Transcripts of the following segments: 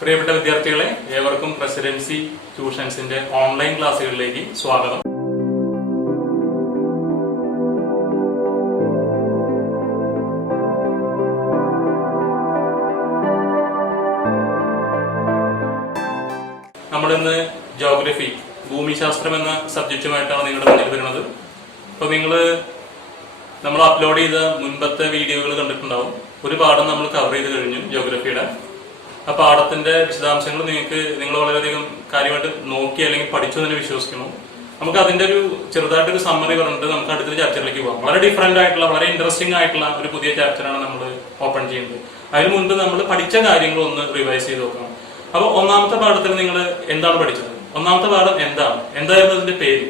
പ്രിയപ്പെട്ട വിദ്യാർത്ഥികളെ, ഏവർക്കും പ്രസിഡൻസി ട്യൂഷൻസിന്റെ ഓൺലൈൻ ക്ലാസ്സുകളിലേക്ക് സ്വാഗതം. നമ്മളിന്ന് ജോഗ്രഫി, ഭൂമിശാസ്ത്രം എന്ന സബ്ജക്റ്റുമായിട്ടാണ് നിങ്ങളുടെ മുന്നിൽ വരുന്നത്. അപ്പൊ നമ്മൾ അപ്ലോഡ് ചെയ്ത മുൻപത്തെ വീഡിയോകൾ കണ്ടിട്ടുണ്ടാവും. ഒരു പാഠം നമ്മൾ കവർ ചെയ്ത് കഴിഞ്ഞു ജോഗ്രഫിയുടെ. ആ പാഠത്തിന്റെ വിശദാംശങ്ങൾ നിങ്ങൾ വളരെയധികം കാര്യമായിട്ട് നോക്കി അല്ലെങ്കിൽ പഠിച്ചു തന്നെ വിശ്വസിക്കുന്നു. നമുക്ക് അതിന്റെ ഒരു ചെറുതായിട്ടൊരു സമ്മറി പറഞ്ഞിട്ട് നമുക്ക് അടുത്തൊരു ചാപ്റ്ററിലേക്ക് പോകാം. വളരെ ഡിഫറെന്റ് ആയിട്ടുള്ള, വളരെ ഇൻട്രസ്റ്റിംഗ് ആയിട്ടുള്ള ഒരു പുതിയ ചാപ്റ്ററാണ് നമ്മൾ ഓപ്പൺ ചെയ്യുന്നത്. അതിന് മുൻപ് നമ്മൾ പഠിച്ച കാര്യങ്ങൾ ഒന്ന് റിവൈസ് ചെയ്ത് നോക്കണം. അപ്പൊ ഒന്നാമത്തെ പാഠത്തിൽ നിങ്ങൾ എന്താണ് പഠിച്ചത്? ഒന്നാമത്തെ പാഠം എന്തായിരുന്നു അതിന്റെ പേര്?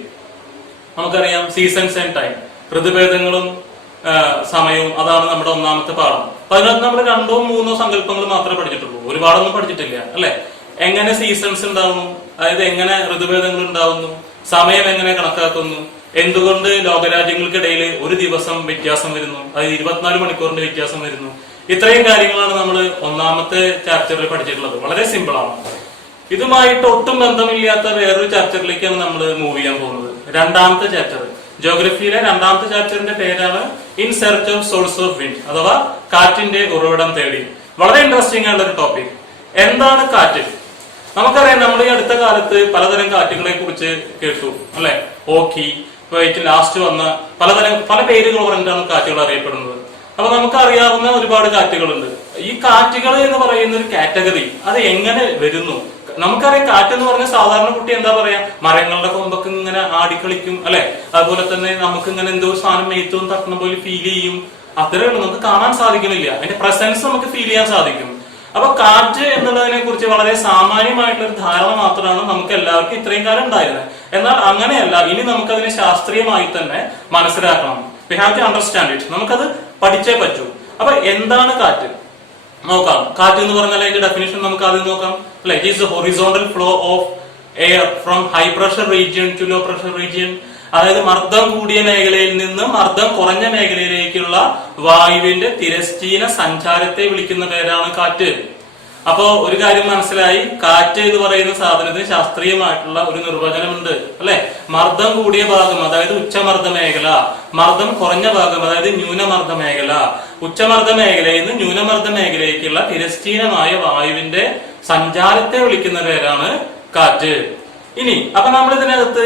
നമുക്കറിയാം, സീസൺസ് ആൻഡ് ടൈം, ഋതുഭേദങ്ങളും സമയവും. അതാണ് നമ്മുടെ ഒന്നാമത്തെ പാഠം. അപ്പൊ അതിനകത്ത് നമ്മൾ 2-3 സങ്കല്പങ്ങൾ മാത്രമേ പഠിച്ചിട്ടുള്ളൂ, ഒരുപാടൊന്നും പഠിച്ചിട്ടില്ല അല്ലെ? എങ്ങനെ സീസൺസ് ഉണ്ടാവുന്നു, അതായത് എങ്ങനെ ഋതുഭേദങ്ങൾ ഉണ്ടാവുന്നു, സമയം എങ്ങനെ കണക്കാക്കുന്നു, എന്തുകൊണ്ട് ലോകരാജ്യങ്ങൾക്കിടയിൽ ഒരു ദിവസം വ്യത്യാസം വരുന്നു, അതായത് 24 മണിക്കൂറിന്റെ വ്യത്യാസം വരുന്നു. ഇത്രയും കാര്യങ്ങളാണ് നമ്മൾ ഒന്നാമത്തെ ചാപ്റ്ററിൽ പഠിച്ചിട്ടുള്ളത്. വളരെ സിമ്പിൾ ആണ്. ഇതുമായിട്ട് ഒട്ടും ബന്ധമില്ലാത്ത വേറൊരു ചാപ്റ്ററിലേക്കാണ് നമ്മൾ മൂവ് ചെയ്യാൻ പോകുന്നത്. രണ്ടാമത്തെ ചാപ്റ്റർ, ജോഗ്രഫിയിലെ രണ്ടാമത്തെ ചാപ്റ്ററിന്റെ പേരാണ് in search of swords of wind, അഥവാ കാറ്റിന്റെ ഉറവിടം തേടി. വളരെ ഇൻട്രസ്റ്റിംഗ് ആയിട്ടുള്ള ഒരു ടോപ്പിക്. എന്താണ് കാറ്റ്? നമുക്കറിയാം, നമ്മൾ ഈ അടുത്ത കാലത്ത് പലതരം കാറ്റുകളെ കുറിച്ച് കേട്ടു അല്ലെ? ഓക്കി, ഏറ്റവും ലാസ്റ്റ് വന്ന പല പേരുകൾ പറഞ്ഞിട്ടാണ് കാറ്റുകൾ അറിയപ്പെടുന്നത്. അപ്പൊ നമുക്കറിയാവുന്ന ഒരുപാട് കാറ്റുകളുണ്ട്. ഈ കാറ്റുകൾ എന്ന് പറയുന്ന ഒരു കാറ്റഗറി അത് എങ്ങനെ വരുന്നു? നമുക്കറിയാം, കാറ്റ് എന്ന് പറഞ്ഞ സാധാരണ കുട്ടി എന്താ പറയാ, മരങ്ങളുടെ കൊമ്പൊക്കെ ഇങ്ങനെ ആടിക്കളിക്കും അല്ലെ? അതുപോലെ തന്നെ നമുക്ക് ഇങ്ങനെ എന്തോ സാധനം മേത്തും തട്ടുന്ന പോലെ ഫീൽ ചെയ്യും. അത്രേ ഉള്ളൂ, നമുക്ക് കാണാൻ സാധിക്കുന്നില്ല, അതിന്റെ പ്രസൻസ് നമുക്ക് ഫീൽ ചെയ്യാൻ സാധിക്കും. അപ്പൊ കാറ്റ് എന്നുള്ളതിനെ കുറിച്ച് വളരെ സാമാന്യമായിട്ടുള്ള ഒരു ധാരണ മാത്രമാണ് നമുക്ക് എല്ലാവർക്കും ഇത്രയും കാലം ഉണ്ടായിരുന്നത്. എന്നാൽ അങ്ങനെയല്ല, ഇനി നമുക്കതിനെ ശാസ്ത്രീയമായി തന്നെ മനസ്സിലാക്കണം. We have to understand it. നമുക്കത് പഠിച്ചേ പറ്റൂ. അപ്പൊ എന്താണ് കാറ്റ്? നോക്കാം. കാറ്റ് എന്ന് പറഞ്ഞാൽ അതിന്റെ ഡെഫിനിഷൻ നമുക്ക് ആദ്യം നോക്കാം അല്ലെ? It is the horizontal flow of air from high pressure region to low pressure region. അതായത് മർദ്ദം കൂടിയ മേഖലയിൽ നിന്ന് മർദ്ദം കുറഞ്ഞ മേഖലയിലേക്കുള്ള വായുവിന്റെ തിരശ്ചീന സഞ്ചാരത്തെ വിളിക്കുന്ന പേരാണ് കാറ്റ്. അപ്പോ ഒരു കാര്യം മനസ്സിലായി, കാറ്റ് എന്ന് പറയുന്ന സാധനത്തിന് ശാസ്ത്രീയമായിട്ടുള്ള ഒരു നിർവചനമുണ്ട് അല്ലെ? മർദ്ദം കൂടിയ ഭാഗം, അതായത് ഉച്ചമർദ്ദ മേഖല, മർദ്ദം കുറഞ്ഞ ഭാഗം, അതായത് ന്യൂനമർദ്ദ മേഖല. ഉച്ചമർദ്ദ മേഖലയിൽ നിന്ന് ന്യൂനമർദ്ദ മേഖലയിലേക്കുള്ള തിരശ്ചീനമായ വായുവിന്റെ സഞ്ചാരത്തെ വിളിക്കുന്ന പേരാണ് കാറ്റ്. ഇനി അപ്പൊ നമ്മൾ ഇതിനകത്ത്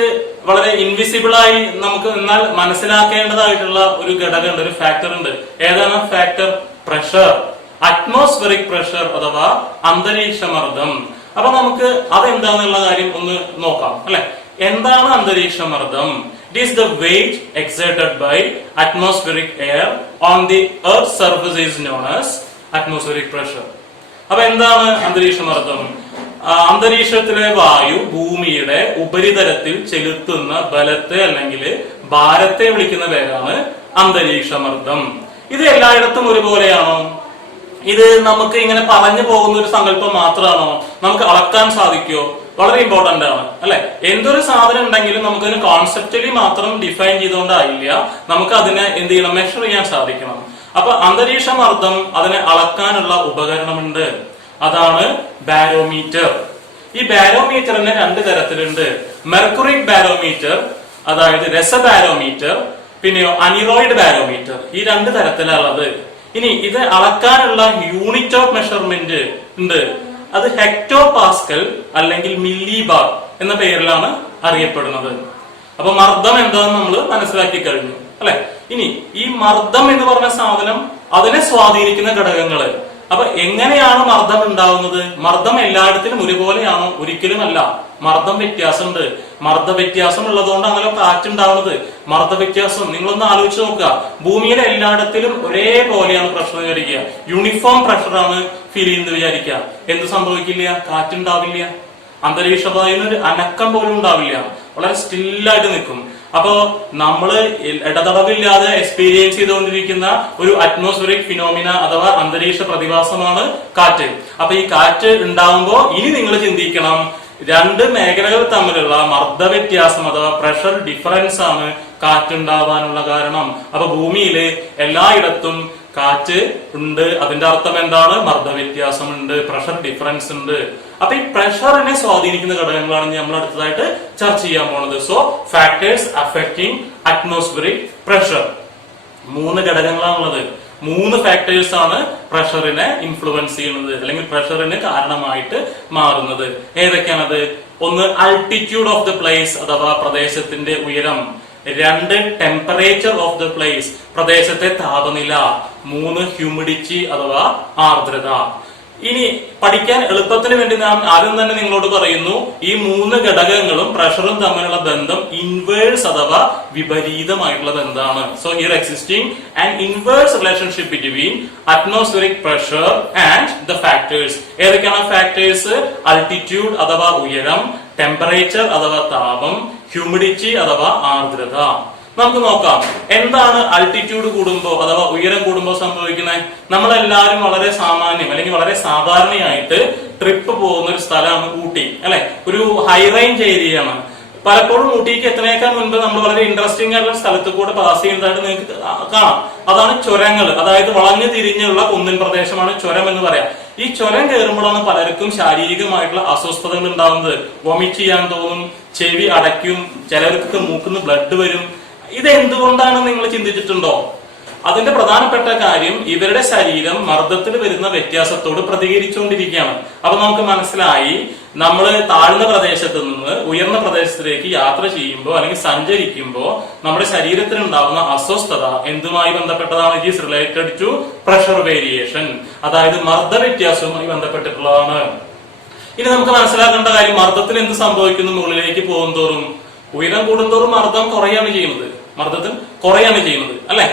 വളരെ ഇൻവിസിബിൾ ആയി നമുക്ക് എന്നാൽ മനസ്സിലാക്കേണ്ടതായിട്ടുള്ള ഒരു ഘടകമുണ്ട്, ഒരു ഫാക്ടർ ഉണ്ട്. ഏതാണ് ഫാക്ടർ? പ്രഷർ, അറ്റ്മോസ്ഫിയറിക് പ്രഷർ അഥവാ അന്തരീക്ഷ മർദ്ദം. അപ്പൊ നമുക്ക് അതെന്താന്നുള്ള കാര്യം ഒന്ന് നോക്കാം അല്ലെ? എന്താണ് അന്തരീക്ഷ മർദ്ദം? It is the weight exerted by atmospheric air on the earth's surface is known as atmospheric pressure. അപ്പൊ എന്താണ് അന്തരീക്ഷ മർദ്ദം? അന്തരീക്ഷത്തിലെ വായു ഭൂമിയുടെ ഉപരിതലത്തിൽ ചെലുത്തുന്ന ബലത്തെ അല്ലെങ്കിൽ ഭാരത്തെ വിളിക്കുന്ന പേരാണ് അന്തരീക്ഷ മർദ്ദം. ഇത് എല്ലായിടത്തും ഒരുപോലെയാണോ? ഇത് നമുക്ക് ഇങ്ങനെ പറഞ്ഞു പോകുന്ന ഒരു സങ്കല്പം മാത്രമാണോ? നമുക്ക് അളക്കാൻ സാധിക്കുമോ? വളരെ ഇമ്പോർട്ടന്റ് ആണ് അല്ലെ? എന്തൊരു സാധനം ഉണ്ടെങ്കിലും നമുക്കതിന് കോൺസെപ്റ്റലി മാത്രം ഡിഫൈൻ ചെയ്തുകൊണ്ടായില്ല, നമുക്ക് അതിനെ എന്ത് ചെയ്യണം? മെഷർ ചെയ്യാൻ സാധിക്കണം. അപ്പൊ അന്തരീക്ഷ മർദ്ദം അതിനെ അളക്കാനുള്ള ഉപകരണമുണ്ട്. അതാണ് ബാരോമീറ്റർ. ഈ ബാരോമീറ്ററിന് 2 തരത്തിലുണ്ട്. മെർക്കുറിക് ബാരോമീറ്റർ, അതായത് രസബാരോമീറ്റർ, പിന്നെയോ അനിറോയിഡ് ബാരോമീറ്റർ. ഈ 2 തരത്തിലുള്ളത്. ഇനി ഇത് അളക്കാനുള്ള യൂണിറ്റ് ഓഫ് മെഷർമെന്റ് ഉണ്ട്. അത് ഹെക്ടോ പാസ്കൽ അല്ലെങ്കിൽ മില്ലി ബാർ എന്ന പേരിലാണ് അറിയപ്പെടുന്നത്. അപ്പൊ മർദ്ദം എന്താണെന്ന് നമ്മൾ മനസ്സിലാക്കി കഴിഞ്ഞു അല്ലെ? ഇനി ഈ മർദ്ദം എന്ന് പറഞ്ഞ സാധനം, അതിനെ സ്വാധീനിക്കുന്ന ഘടകങ്ങള്. അപ്പൊ എങ്ങനെയാണ് മർദ്ദം ഉണ്ടാവുന്നത്? മർദ്ദം എല്ലായിടത്തിലും ഒരുപോലെയാണോ? ഒരിക്കലും അല്ല. മർദ്ദം വ്യത്യാസമുണ്ട്. മർദ്ദ വ്യത്യാസം ഉള്ളതുകൊണ്ടാണല്ലോ കാറ്റുണ്ടാവുന്നത്. മർദ്ദ വ്യത്യാസം നിങ്ങളൊന്ന് ആലോചിച്ച് നോക്കുക. ഭൂമിയിലെ എല്ലായിടത്തിലും ഒരേപോലെയാണ് പ്രഷർ വിചാരിക്കുക, യൂണിഫോം പ്രഷറാണ് ഫീൽ ചെയ്യുന്നത് വിചാരിക്കുക. എന്ത് സംഭവിക്കില്ല? കാറ്റുണ്ടാവില്ല. അന്തരീക്ഷ വായുവിനൊരു അനക്കം പോലും ഉണ്ടാവില്ല, വളരെ സ്റ്റില്ലായിട്ട് നിൽക്കും. അപ്പോ നമ്മള് ഇടതടവില്ലാതെ എക്സ്പീരിയൻസ് ചെയ്തുകൊണ്ടിരിക്കുന്ന ഒരു അറ്റ്മോസ്ഫിയറിക് ഫിനോമിന അഥവാ അന്തരീക്ഷ പ്രതിഭാസമാണ് കാറ്റ്. അപ്പൊ ഈ കാറ്റ് ഉണ്ടാവുമ്പോ ഇനി നിങ്ങൾ ചിന്തിക്കണം, 2 മേഖലകൾ തമ്മിലുള്ള മർദ്ദ വ്യത്യാസം അഥവാ പ്രഷർ ഡിഫറൻസ് ആണ് കാറ്റുണ്ടാവാനുള്ള കാരണം. അപ്പൊ ഭൂമിയില് എല്ലായിടത്തും കാറ്റ് ഉണ്ട്, അതിന്റെ അർത്ഥം എന്താണ്? മർദ്ദവ്യത്യാസമുണ്ട്, പ്രഷർ ഡിഫറൻസ് ഉണ്ട്. അപ്പൊ ഈ പ്രഷറിനെ സ്വാധീനിക്കുന്ന ഘടകങ്ങളാണ് നമ്മൾ അടുത്തതായിട്ട് ചർച്ച ചെയ്യാൻ പോണത്. So factors affecting atmospheric pressure. 3 ഘടകങ്ങളാണുള്ളത്. 3 factors ആണ് പ്രഷറിനെ ഇൻഫ്ലുവൻസ് ചെയ്യുന്നത് അല്ലെങ്കിൽ പ്രഷറിന് കാരണമായിട്ട് മാറുന്നത്. ഏതൊക്കെയാണത്? ഒന്ന് ആൾട്ടിറ്റ്യൂഡ് ഓഫ് ദ പ്ലേസ് അഥവാ പ്രദേശത്തിന്റെ ഉയരം. 2 ടെമ്പറേച്ചർ ഓഫ് ദ പ്ലേസ് പ്രദേശത്തെ താപനില. 3 ഹ്യൂമിഡിറ്റി അഥവാ ആർദ്രത. ഇനി പഠിക്കാൻ എളുപ്പത്തിന് വേണ്ടി നാം ആദ്യം തന്നെ നിങ്ങളോട് പറയുന്നു, ഈ 3 ഘടകങ്ങളും പ്രഷറും തമ്മിലുള്ള ബന്ധം ഇൻവേഴ്സ് അഥവാ വിപരീതമായിട്ടുള്ള ബന്ധമാണ്. So here existing an inverse relationship between atmospheric pressure and the factors. ഏതൊക്കെയാണ് ഫാക്ടേഴ്സ്? ആൾട്ടിറ്റ്യൂഡ് അഥവാ ഉയരം, ടെമ്പറേച്ചർ അഥവാ താപം, ഹ്യൂമിഡിറ്റി അഥവാ ആർദ്രത. നമുക്ക് നോക്കാം എന്താണ് ആൾട്ടിറ്റ്യൂഡ് കൂടുമ്പോ അഥവാ ഉയരം കൂടുമ്പോ സംഭവിക്കുന്നത്. നമ്മളെല്ലാവരും വളരെ സാമാന്യം അല്ലെങ്കിൽ വളരെ സാധാരണയായിട്ട് ട്രിപ്പ് പോകുന്ന ഒരു സ്ഥലമാണ് ഊട്ടി, അല്ലെ? ഒരു ഹൈ റേഞ്ച് ഏരിയയാണ്. പലപ്പോഴും ഊട്ടിക്ക് എത്തുന്നേക്കാൾ മുൻപ് നമ്മൾ വളരെ ഇൻട്രസ്റ്റിംഗ് ആയിട്ടുള്ള സ്ഥലത്ത് കൂടെ പാസ് ചെയ്യുന്നതായിട്ട് നിങ്ങൾക്ക് കാണാം. അതാണ് ചുരങ്ങൾ. അതായത് വളഞ്ഞു തിരിഞ്ഞുള്ള കുന്നിൻ പ്രദേശമാണ് ചുരം എന്ന് പറയാം. ഈ ചുരം കയറുമ്പോഴാണ് പലർക്കും ശാരീരികമായിട്ടുള്ള അസ്വസ്ഥതകൾ ഉണ്ടാവുന്നത്. വൊമിറ്റ് ചെയ്യാൻ തോന്നും, ചെവി അടയ്ക്കും, ചിലർക്ക് മൂക്കുന്ന് ബ്ലഡ് വരും. ഇത് എന്തുകൊണ്ടാണ് നിങ്ങൾ ചിന്തിച്ചിട്ടുണ്ടോ? അതിന്റെ പ്രധാനപ്പെട്ട കാര്യം ഇവരുടെ ശരീരം മർദ്ദത്തിൽ വരുന്ന വ്യത്യാസത്തോട് പ്രതികരിച്ചുകൊണ്ടിരിക്കുകയാണ്. അപ്പൊ നമുക്ക് മനസ്സിലായി, നമ്മൾ താഴ്ന്ന പ്രദേശത്ത് നിന്ന് ഉയർന്ന പ്രദേശത്തിലേക്ക് യാത്ര ചെയ്യുമ്പോൾ അല്ലെങ്കിൽ സഞ്ചരിക്കുമ്പോൾ നമ്മുടെ ശരീരത്തിൽ ഉണ്ടാകുന്ന അസ്വസ്ഥത എന്തുമായി ബന്ധപ്പെട്ടതാണ്? It is related to pressure variation, അതായത് മർദ്ദ വ്യത്യാസവുമായി ബന്ധപ്പെട്ടിട്ടുള്ളതാണ്. ഇനി നമുക്ക് മനസ്സിലാക്കേണ്ട കാര്യം, മർദ്ദത്തിൽ എന്ത് സംഭവിക്കുന്നു? മുകളിലേക്ക് പോകുന്തോറും, ഉയരം കൂടുന്തോറും മർദ്ദം കുറയാണ് ചെയ്യുന്നത്, മർദ്ദത്തിൽ കുറയാണ് ചെയ്യുന്നത്, അല്ലെ?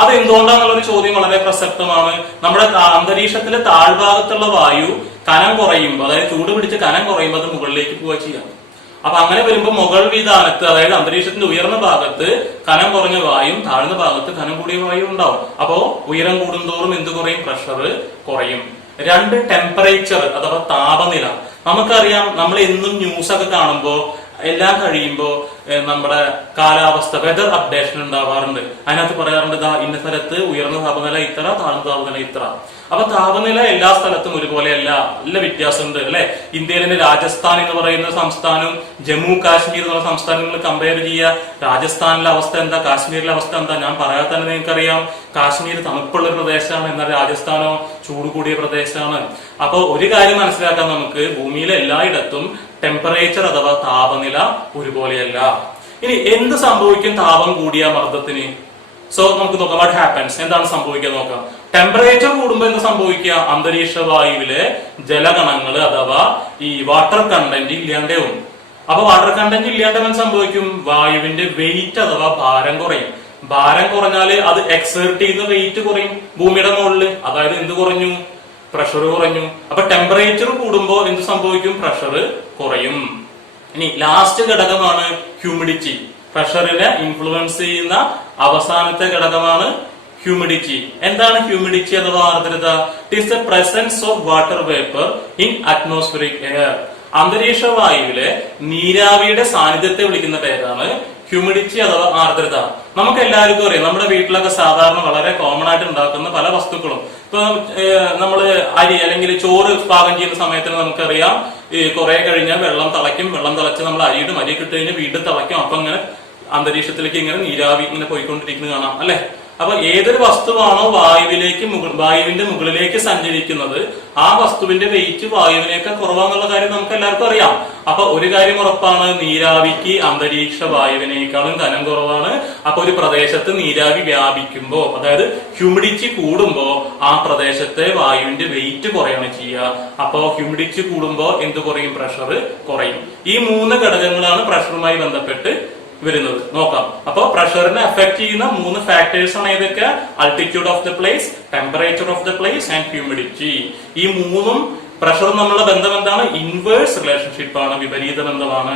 അത് എന്തുകൊണ്ടാണെന്നുള്ളൊരു ചോദ്യം വളരെ പ്രസക്തമാണ്. നമ്മുടെ അന്തരീക്ഷത്തിലെ താഴ്ഭാഗത്തുള്ള വായു കനം കുറയുമ്പോൾ, അതായത് ചൂട് പിടിച്ച് കനം കുറയുമ്പോൾ അത് മുകളിലേക്ക് പോവുക ചെയ്യാം. അപ്പൊ അങ്ങനെ വരുമ്പോൾ മുകൾ വിധാനത്ത്, അതായത് അന്തരീക്ഷത്തിന്റെ ഉയർന്ന ഭാഗത്ത് കനം കുറഞ്ഞ വായും താഴ്ന്ന ഭാഗത്ത് കനം കൂടിയ വായു ഉണ്ടാവും. അപ്പോ ഉയരം കൂടുന്തോറും എന്ത് കുറയും? പ്രഷർ കുറയും. 2 ടെമ്പറേച്ചർ അഥവാ താപനില. നമുക്കറിയാം, നമ്മൾ എന്നും ന്യൂസ് ഒക്കെ കാണുമ്പോൾ എല്ലാം കഴിയുമ്പോ നമ്മുടെ കാലാവസ്ഥ വെതർ അപ്ഡേഷൻ ഉണ്ടാവാറുണ്ട്. അതിനകത്ത് പറയാറുണ്ട്, ഇന്ന സ്ഥലത്ത് ഉയർന്ന താപനില ഇത്ര, താഴ്ന്ന താപനില ഇത്ര. അപ്പൊ താപനില എല്ലാ സ്ഥലത്തും ഒരുപോലെയല്ല, നല്ല വ്യത്യാസമുണ്ട്, അല്ലെ? ഇന്ത്യയിലെ രാജസ്ഥാൻ എന്ന് പറയുന്ന സംസ്ഥാനവും ജമ്മു കാശ്മീർ എന്നുള്ള സംസ്ഥാനങ്ങൾ കമ്പയർ ചെയ്യുക. രാജസ്ഥാനിലെ അവസ്ഥ എന്താ, കാശ്മീരിലെ അവസ്ഥ എന്താ? ഞാൻ പറയാതെ തന്നെ നിങ്ങൾക്കറിയാം, കാശ്മീർ തണുപ്പുള്ള ഒരു പ്രദേശമാണ്, എന്നാൽ രാജസ്ഥാനോ ചൂട് കൂടിയ പ്രദേശമാണ്. അപ്പൊ ഒരു കാര്യം മനസ്സിലാക്കാൻ നമുക്ക്, ഭൂമിയിലെ എല്ലായിടത്തും ടെമ്പറേച്ചർ അഥവാ താപനില ഒരുപോലെയല്ല. ഇനി എന്ത് സംഭവിക്കും താപം കൂടിയ മർദ്ദത്തിന്? സോ നമുക്ക് നോക്കാം, വാട്ട് ഹാപ്പൻസ്, എന്താണ് സംഭവിക്കുക നോക്കാം. ടെമ്പറേച്ചർ കൂടുമ്പോൾ എന്ത് സംഭവിക്കുക? അന്തരീക്ഷ വായുവിലെ ജലകണങ്ങൾ അഥവാ ഈ വാട്ടർ കണ്ടന്റ് ഇല്ലാണ്ടാവും. അപ്പൊ വാട്ടർ കണ്ടന്റ് ഇല്ലാണ്ടവൻ സംഭവിക്കും, വായുവിന്റെ വെയിറ്റ് അഥവാ ഭാരം കുറയും. ഭാരം കുറഞ്ഞാല് അത് എക്സേർട്ട് ചെയ്യുന്ന വെയിറ്റ് കുറയും ഭൂമിയുടെ മുകളിൽ. അതായത് എന്ത് കുറഞ്ഞു? പ്രഷർ കുറഞ്ഞു. അപ്പൊ ടെമ്പറേച്ചർ കൂടുമ്പോൾ എന്ത് സംഭവിക്കും? പ്രഷർ കുറയും. ഇനി ലാസ്റ്റ് ഘടകമാണ് ഹ്യൂമിഡിറ്റി. പ്രഷറിനെ ഇൻഫ്ലുവൻസ് ചെയ്യുന്ന അവസാനത്തെ ഘടകമാണ് ഹ്യൂമിഡിറ്റി. എന്താണ് ഹ്യൂമിഡിറ്റി അഥവാ ആർദ്രത? It is the presence of water vapour in atmospheric air. അന്തരീക്ഷ വായുവിലെ നീരാവിയുടെ സാന്നിധ്യത്തെ വിളിക്കുന്ന പേരാണ് ഹ്യൂമിഡിറ്റി അഥവാ ആർദ്രത. നമുക്ക് എല്ലാവർക്കും അറിയാം, നമ്മുടെ വീട്ടിലൊക്കെ സാധാരണ വളരെ കോമൺ ആയിട്ട് ഉണ്ടാക്കുന്ന പല വസ്തുക്കളും, ഇപ്പൊ നമ്മള് അരി അല്ലെങ്കിൽ ചോറ് പാകം ചെയ്യുന്ന സമയത്തിന് നമുക്കറിയാം, കുറെ കഴിഞ്ഞാൽ വെള്ളം തിളയ്ക്കും, വെള്ളം തിളച്ച് നമ്മൾ അരിയിടും, അരി കിട്ടി കഴിഞ്ഞാൽ വീണ്ടും തിളയ്ക്കും. അപ്പൊ ഇങ്ങനെ അന്തരീക്ഷത്തിലേക്ക് ഇങ്ങനെ നീരാവി ഇങ്ങനെ പോയിക്കൊണ്ടിരിക്കുന്നത് കാണാം, അല്ലെ? അപ്പൊ ഏതൊരു വസ്തുവാണോ വായുവിന്റെ മുകളിലേക്ക് സഞ്ചരിക്കുന്നത്, ആ വസ്തുവിന്റെ വെയിറ്റ് വായുവിനേക്കാൾ കുറവാന്നുള്ള കാര്യം നമുക്ക് എല്ലാവർക്കും അറിയാം. അപ്പൊ ഒരു കാര്യം ഉറപ്പാണ്, നീരാവിക്ക് അന്തരീക്ഷ വായുവിനേക്കാളും കനം കുറവാണ്. അപ്പൊ ഒരു പ്രദേശത്ത് നീരാവി വ്യാപിക്കുമ്പോ, അതായത് ഹ്യൂമിഡിറ്റി കൂടുമ്പോ ആ പ്രദേശത്തെ വായുവിന്റെ വെയിറ്റ് കുറയാണ് ചെയ്യുക. അപ്പോ ഹ്യൂമിഡിറ്റി കൂടുമ്പോ എന്ത് കുറയും? പ്രഷർ കുറയും. ഈ 3 ഘടകങ്ങളാണ് പ്രഷറുമായി ബന്ധപ്പെട്ട് വരുന്നത്. നോക്കാം. അപ്പൊ പ്രഷറിനെ അഫക്ട് ചെയ്യുന്ന 3 ഫാക്ടേഴ്സ് ആണ് ഏതൊക്കെ? Altitude of the place, temperature of the place and humidity. ഈ 3ഉം പ്രഷറും തമ്മിലുള്ള ബന്ധം എന്താണ്? ഇൻവേഴ്സ് റിലേഷൻഷിപ്പ് ആണ്, വിപരീത ബന്ധമാണ്.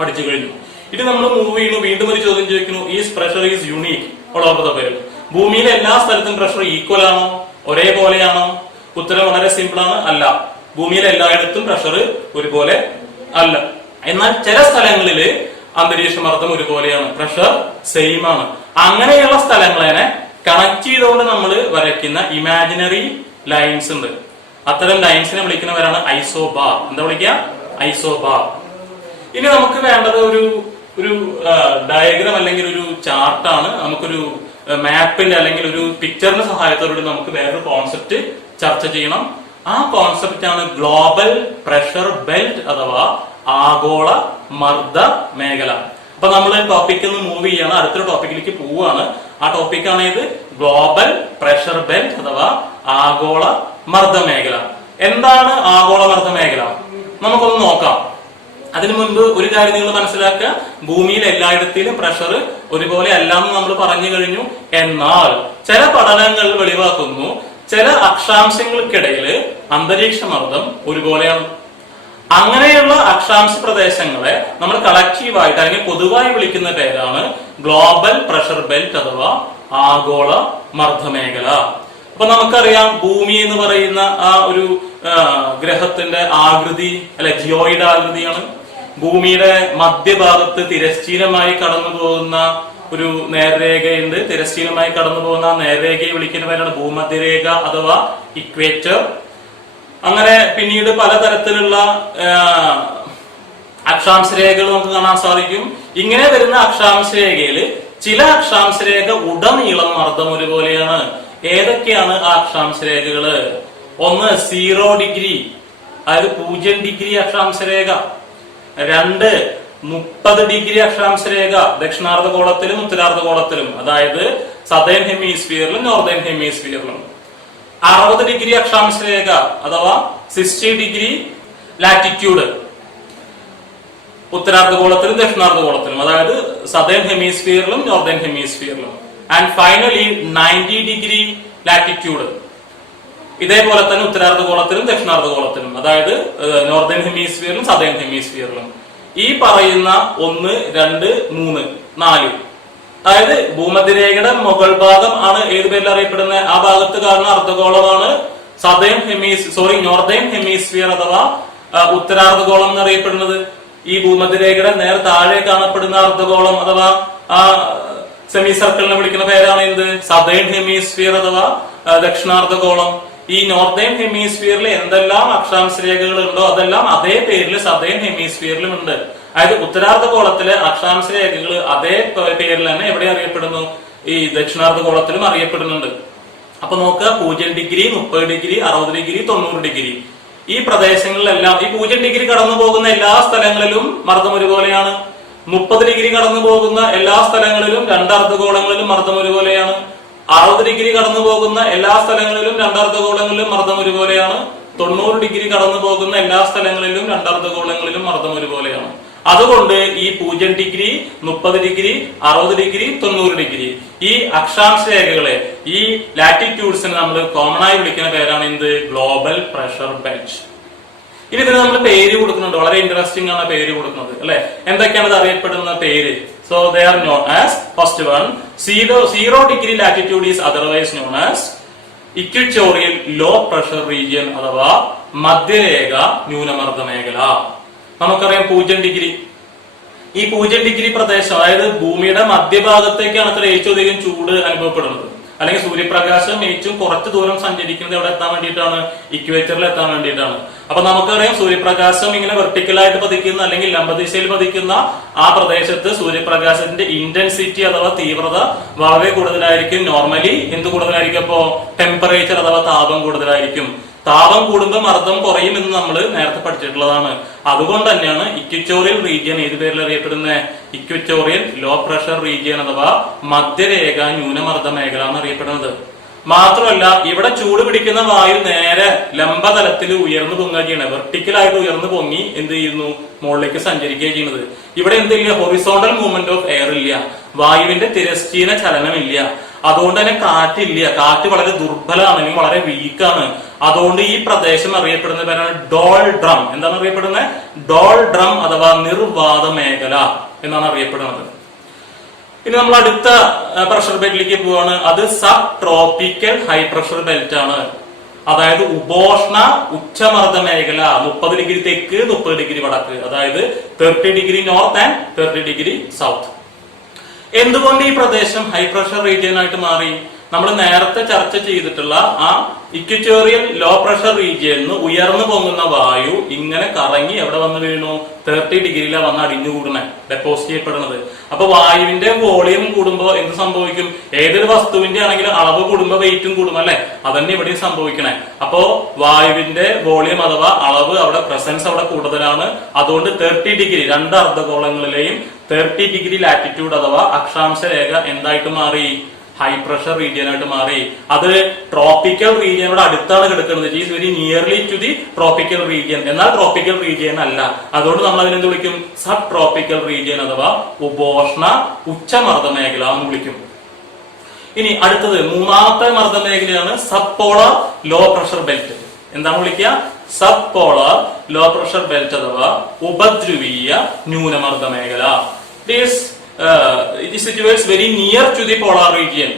പഠിച്ചു കഴിഞ്ഞു. ഇനി നമ്മൾ മൂവ് ചെയ്യുന്നു, വീണ്ടും ഒരു ചോദ്യം ചോദിക്കുന്നു, is pressure is unique all over the world? ഭൂമിയിലെ എല്ലാ സ്ഥലത്തും പ്രഷർ ഈക്വൽ ആണോ? ഒരേപോലെയാണോ? ഉത്തരം വളരെ സിമ്പിൾ ആണ്, അല്ല. ഭൂമിയിലെ എല്ലായിടത്തും പ്രഷർ ഒരുപോലെ അല്ല. എന്നാൽ ചില സ്ഥലങ്ങളില് അന്തരീക്ഷ മർദ്ദം ഒരുപോലെയാണ്, പ്രഷർ സെയിം ആണ്. അങ്ങനെയുള്ള സ്ഥലങ്ങളെ കണക്ട് ചെയ്തുകൊണ്ട് നമ്മൾ വരയ്ക്കുന്ന ഇമാജിനറി ലൈൻസ് ഉണ്ട്. അത്തരം ലൈൻസിനെ വിളിക്കുന്നവരാണ് ഐസോബാർ. എന്താ വിളിക്കുക? ഐസോബാർ. ഇനി നമുക്ക് വേണ്ടത് ഒരു ഡയഗ്രാം അല്ലെങ്കിൽ ഒരു ചാർട്ടാണ്. നമുക്കൊരു മാപ്പിന്റെ അല്ലെങ്കിൽ ഒരു പിക്ചറിന്റെ സഹായത്തോടുകൂടി നമുക്ക് വേറൊരു കോൺസെപ്റ്റ് ചർച്ച ചെയ്യണം. ആ കോൺസെപ്റ്റ് ആണ് ഗ്ലോബൽ പ്രഷർ ബെൽറ്റ് അഥവാ ആഗോള മർദ്ദ മേഖല. അപ്പൊ നമ്മൾ ടോപ്പിക് ഒന്ന് മൂവ് ചെയ്യാണ്, അടുത്തൊരു ടോപ്പിക്കിലേക്ക് പോവുകയാണ്. ആ ടോപ്പിക്കാണ് ഇത് ഗ്ലോബൽ പ്രഷർ ബെൽറ്റ് അഥവാ ആഗോള മർദ്ദ മേഖല. എന്താണ് ആഗോള മർദ്ദ മേഖല? നമുക്കൊന്ന് നോക്കാം. അതിനു മുൻപ് ഒരു കാര്യം നിങ്ങൾ മനസ്സിലാക്കുക, ഭൂമിയിൽ എല്ലായിടത്തിലും പ്രഷർ ഒരുപോലെ അല്ലാന്ന് നമ്മൾ പറഞ്ഞു കഴിഞ്ഞു. എന്നാൽ ചില പഠനങ്ങൾ വെളിവാക്കുന്നു ചില അക്ഷാംശങ്ങൾക്കിടയിൽ അന്തരീക്ഷ മർദ്ദം ഒരുപോലെയാണ്. അങ്ങനെയുള്ള അക്ഷാംശ പ്രദേശങ്ങളെ നമ്മൾ കളക്റ്റീവായിട്ട് അല്ലെങ്കിൽ പൊതുവായി വിളിക്കുന്ന പേരാണ് ഗ്ലോബൽ പ്രഷർ ബെൽറ്റ് അഥവാ ആഗോള മർദ്ദമേഖല. അപ്പൊ നമുക്കറിയാം ഭൂമി എന്ന് പറയുന്ന ആ ഒരു ഗ്രഹത്തിന്റെ ആകൃതി അല്ലെ ജിയോയിഡ് ആകൃതിയാണ്. ഭൂമിയുടെ മധ്യഭാഗത്ത് തിരശ്ചീനമായി കടന്നു പോകുന്ന ഒരു നേർരേഖയുണ്ട്. തിരശ്ചീനമായി കടന്നു പോകുന്ന ആ നേർരേഖയെ വിളിക്കുന്ന പേരാണ് ഭൂമധ്യരേഖ അഥവാ ഇക്വേറ്റർ. അങ്ങനെ പിന്നീട് പലതരത്തിലുള്ള അക്ഷാംശരേഖകൾ നമുക്ക് കാണാൻ സാധിക്കും. ഇങ്ങനെ വരുന്ന അക്ഷാംശരേഖയിൽ ചില അക്ഷാംശരേഖ ഉടനീളം മർദ്ദം ഒരുപോലെയാണ്. ഏതൊക്കെയാണ് ആ അക്ഷാംശരേഖകള്? ഒന്ന് 0 ഡിഗ്രി, അതായത് 0 ഡിഗ്രി അക്ഷാംശരേഖ. 2 30 ഡിഗ്രി അക്ഷാംശരേഖ ദക്ഷിണാർദ്ധഗോളത്തിലും ഉത്തരാർദ്ധഗോളത്തിലും, അതായത് സദേൺ ഹെമിസ്ഫിയറിലും നോർത്തേൺ ഹെമിസ്ഫിയറിലും. 60 ഡിഗ്രി അക്ഷാംശരേഖ അഥവാ 60 ഡിഗ്രി ലാറ്റിറ്റ്യൂഡ് ഉത്തരാർദ്ധഗോളത്തിലും ദക്ഷിണാർദ്ധഗോളത്തിലും, അതായത് സദേൺ ഹെമിസ്ഫിയറിലും നോർത്തേൺ ഹെമിസ്ഫിയറിലും. ആൻഡ് ഫൈനലി 90 ഡിഗ്രി ലാറ്റിറ്റ്യൂഡ് ഇതേപോലെ തന്നെ ഉത്തരാർദ്ധഗോളത്തിലും ദക്ഷിണാർദ്ധഗോളത്തിലും, അതായത് നോർത്തേൺ ഹെമിസ്ഫിയറിലും സദേൺ ഹെമിസ്ഫിയറിലും. ഈ പറയുന്ന 1, 2, 3, 4, അതായത് ഭൂമധ്യരേഖയുടെ മുകൾ ഭാഗം ആണ് ഏത് പേരിൽ അറിയപ്പെടുന്നത്? ആ ഭാഗത്ത് കാണുന്ന അർദ്ധഗോളമാണ് നോർത്തേൺ ഹെമിസ്ഫിയർ അഥവാ ഉത്തരാർദ്ധഗോളം എന്നറിയപ്പെടുന്നത്. ഈ ഭൂമധ്യരേഖയുടെ നേർ താഴെ കാണപ്പെടുന്ന അർദ്ധഗോളം അഥവാ ആ സെമി സർക്കിളിനെ വിളിക്കുന്ന പേരാണ് എന്ത്? സദേൺ ഹെമിസ്ഫിയർ അഥവാ ദക്ഷിണാർദ്ധഗോളം. ഈ നോർത്തേൺ ഹെമിസ്ഫിയറിൽ എന്തെല്ലാം അക്ഷാംശരേഖകൾ ഉണ്ടോ അതെല്ലാം അതേ പേരിൽ സദേൺ ഹെമിസ്ഫിയറിലും ഉണ്ട്. അതായത് ഉത്തരാർദ്ധഗോളത്തിലെ അക്ഷാംശരേഖകൾ അതേ പേരിൽ തന്നെ എവിടെ അറിയപ്പെടുന്നു? ഈ ദക്ഷിണാർദ്ധഗോളത്തിലും അറിയപ്പെടുന്നുണ്ട്. അപ്പൊ നോക്കുക, 0 ഡിഗ്രി, 30 ഡിഗ്രി, 60 ഡിഗ്രി, 90 ഡിഗ്രി ഈ പ്രദേശങ്ങളിലെല്ലാം ഈ 0 ഡിഗ്രി കടന്നു പോകുന്ന എല്ലാ സ്ഥലങ്ങളിലും മർദ്ദം ഒരുപോലെയാണ്. 30 ഡിഗ്രി കടന്നു പോകുന്ന എല്ലാ സ്ഥലങ്ങളിലും രണ്ട് അർദ്ധഗോളങ്ങളിലും മർദ്ദം ഒരുപോലെയാണ്. 60 ഡിഗ്രി കടന്നു പോകുന്ന എല്ലാ സ്ഥലങ്ങളിലും രണ്ട് അർദ്ധഗോളങ്ങളിലും മർദ്ദം ഒരുപോലെയാണ്. 90 ഡിഗ്രി കടന്നു പോകുന്ന എല്ലാ സ്ഥലങ്ങളിലും രണ്ട് അർദ്ധഗോളങ്ങളിലും മർദ്ദം ഒരുപോലെയാണ്. അതുകൊണ്ട് ഈ 0 ഡിഗ്രി, 30 ഡിഗ്രി, 60 ഡിഗ്രി, 90 ഡിഗ്രി ഈ അക്ഷാംശ രേഖകളെ, ഈ ലാറ്റിറ്റ്യൂഡ്സിനെ നമ്മൾ കോമൺ ആയി വിളിക്കുന്ന പേരാണ് എന്ത്? Global pressure belt. ഇനി ഇതിന് നമ്മൾ പേര് കൊടുക്കുന്നുണ്ട്. വളരെ ഇൻട്രസ്റ്റിംഗ് ആണ് പേര് കൊടുക്കുന്നത് അല്ലെ. എന്തൊക്കെയാണ് ഇത് അറിയപ്പെടുന്ന പേര്? So they are known as, first one, 0 degree latitude is otherwise known as equatorial low pressure region അഥവാ മധ്യരേഖ ന്യൂനമർദ്ദ മേഖല. നമുക്കറിയാം 0 ഡിഗ്രി. ഈ 0 ഡിഗ്രി പ്രദേശം, അതായത് ഭൂമിയുടെ മധ്യഭാഗത്തേക്കാണ് അത്ര ഏറ്റവും അധികം ചൂട് അനുഭവപ്പെടുന്നത്. അല്ലെങ്കിൽ സൂര്യപ്രകാശം ഏറ്റവും കുറച്ച് ദൂരം സഞ്ചരിക്കുന്നത് എവിടെ എത്താൻ വേണ്ടിയിട്ടാണ്? ഇക്വേറ്ററിൽ എത്താൻ വേണ്ടിയിട്ടാണ്. അപ്പൊ നമുക്കറിയാം സൂര്യപ്രകാശം ഇങ്ങനെ വെർട്ടിക്കലായിട്ട് പതിക്കുന്ന അല്ലെങ്കിൽ ലംബദിശയിൽ പതിക്കുന്ന ആ പ്രദേശത്ത് സൂര്യപ്രകാശത്തിന്റെ ഇന്റൻസിറ്റി അഥവാ തീവ്രത വളരെ കൂടുതലായിരിക്കും. നോർമലി എന്ത് കൂടുതലായിരിക്കും? അപ്പോ ടെമ്പറേച്ചർ അഥവാ താപം കൂടുതലായിരിക്കും. താപം കൂടുമ്പോൾ മർദ്ദം കുറയും എന്ന് നമ്മൾ നേരത്തെ പഠിച്ചിട്ടുള്ളതാണ്. അതുകൊണ്ട് തന്നെയാണ് ഇക്വറ്റോറിയൽ റീജിയൻ ഏത് പേരിൽ അറിയപ്പെടുന്നത്? ഇക്വറ്റോറിയൽ ലോ പ്രഷർ റീജിയൻ അഥവാ മധ്യരേഖ ന്യൂനമർദ്ദ മേഖല എന്നറിയപ്പെടുന്നത്. മാത്രമല്ല ഇവിടെ ചൂട് പിടിക്കുന്ന വായു നേരെ ലംബതലത്തിൽ ഉയർന്നു പൊങ്ങുക ചെയ്യണത്. വെർട്ടിക്കലായിട്ട് ഉയർന്നു പൊങ്ങി എന്ത് ചെയ്യുന്നു? മുകളിലേക്ക് സഞ്ചരിക്കുകയാണ് ചെയ്യുന്നത്. ഇവിടെ എന്തില്ല? ഹൊറിസോണ്ടൽ മൂവ്മെന്റ് ഓഫ് എയർ ഇല്ല. വായുവിന്റെ തിരശ്ചീന ചലനമില്ല. അതുകൊണ്ട് തന്നെ കാറ്റില്ല. കാറ്റ് വളരെ ദുർബലമാണ്, അല്ലെങ്കിൽ വളരെ വീക്കാണ്. അതുകൊണ്ട് ഈ പ്രദേശം അറിയപ്പെടുന്ന പേരാണ് ഡോൾ ഡ്രം. എന്താണ് അറിയപ്പെടുന്നത്? ഡോൾ ഡ്രം അഥവാ നിർവാത മേഖല എന്നാണ് അറിയപ്പെടുന്നത്. ഇനി നമ്മൾ അടുത്ത പ്രഷർ ബെൽറ്റിലേക്ക് പോവാണ്. അത് sub tropical high pressure belt ആണ്. അതായത് ഉപോഷ്ണ ഉച്ചമർദ്ദ മേഖല. 30 ഡിഗ്രി തെക്ക്, 30 ഡിഗ്രി വടക്ക്, അതായത് 30 degree north and 30 degree south. എന്തുകൊണ്ട് ഈ പ്രദേശം ഹൈ പ്രഷർ റീജിയൻ ആയിട്ട് മാറി? നമ്മൾ നേരത്തെ ചർച്ച ചെയ്തിട്ടുള്ള ആ ഇക്വറ്റോറിയൽ ലോ പ്രഷർ റീജിയനിൽ നിന്ന് ഉയർന്നു പൊങ്ങുന്ന വായു ഇങ്ങനെ കറങ്ങി എവിടെ വന്ന് വീണു? 30 ഡിഗ്രിയിലാണ് വന്ന് അടിഞ്ഞുകൂടണേ, ഡെപ്പോസിറ്റ് ചെയ്യപ്പെടുന്നത്. അപ്പൊ വായുവിന്റെ വോളിയം കൂടുമ്പോൾ എന്ത് സംഭവിക്കും? ഏതൊരു വസ്തുവിന്റെ ആണെങ്കിലും അളവ് കൂടുമ്പോൾ വെയിറ്റും കൂടും അല്ലെ? അതന്നെ ഇവിടെയും സംഭവിക്കണേ. അപ്പോ വായുവിന്റെ വോളിയം അഥവാ അളവ് അവിടെ പ്രസൻസ് അവിടെ കൂടുതലാണ്. അതുകൊണ്ട് 30 ഡിഗ്രി രണ്ട് അർദ്ധഗോളങ്ങളിലെയും 30 ഡിഗ്രി ലാറ്റിറ്റ്യൂഡ് അഥവാ അക്ഷാംശ രേഖ എന്തായിട്ട് മാറി? ഹൈ പ്രഷർ റീജിയൻ ആയിട്ട് മാറി. അത് ട്രോപ്പിക്കൽ റീജിയനോട് അടുത്താണ് കിടക്കുന്നത്. It is very nearly to the tropical region. എന്നാൽ ട്രോപ്പിക്കൽ റീജിയൻ അല്ല. അതുകൊണ്ട് നമ്മൾ അതിനെന്ത് വിളിക്കും? സബ് ട്രോപ്പിക്കൽ റീജിയൻ അഥവാ ഉപോഷ്ണ ഉച്ചമർദ്ദ മേഖല എന്ന് വിളിക്കും. ഇനി അടുത്തത് മൂന്നാമത്തെ മർദ്ദ മേഖലയാണ് sub polar low pressure belt. എന്താണ് വിളിക്കുക? Sub polar low pressure belt അഥവാ ഉപദ്രവീയ ന്യൂനമർദ്ദ മേഖല. It is situated very near to the polar region.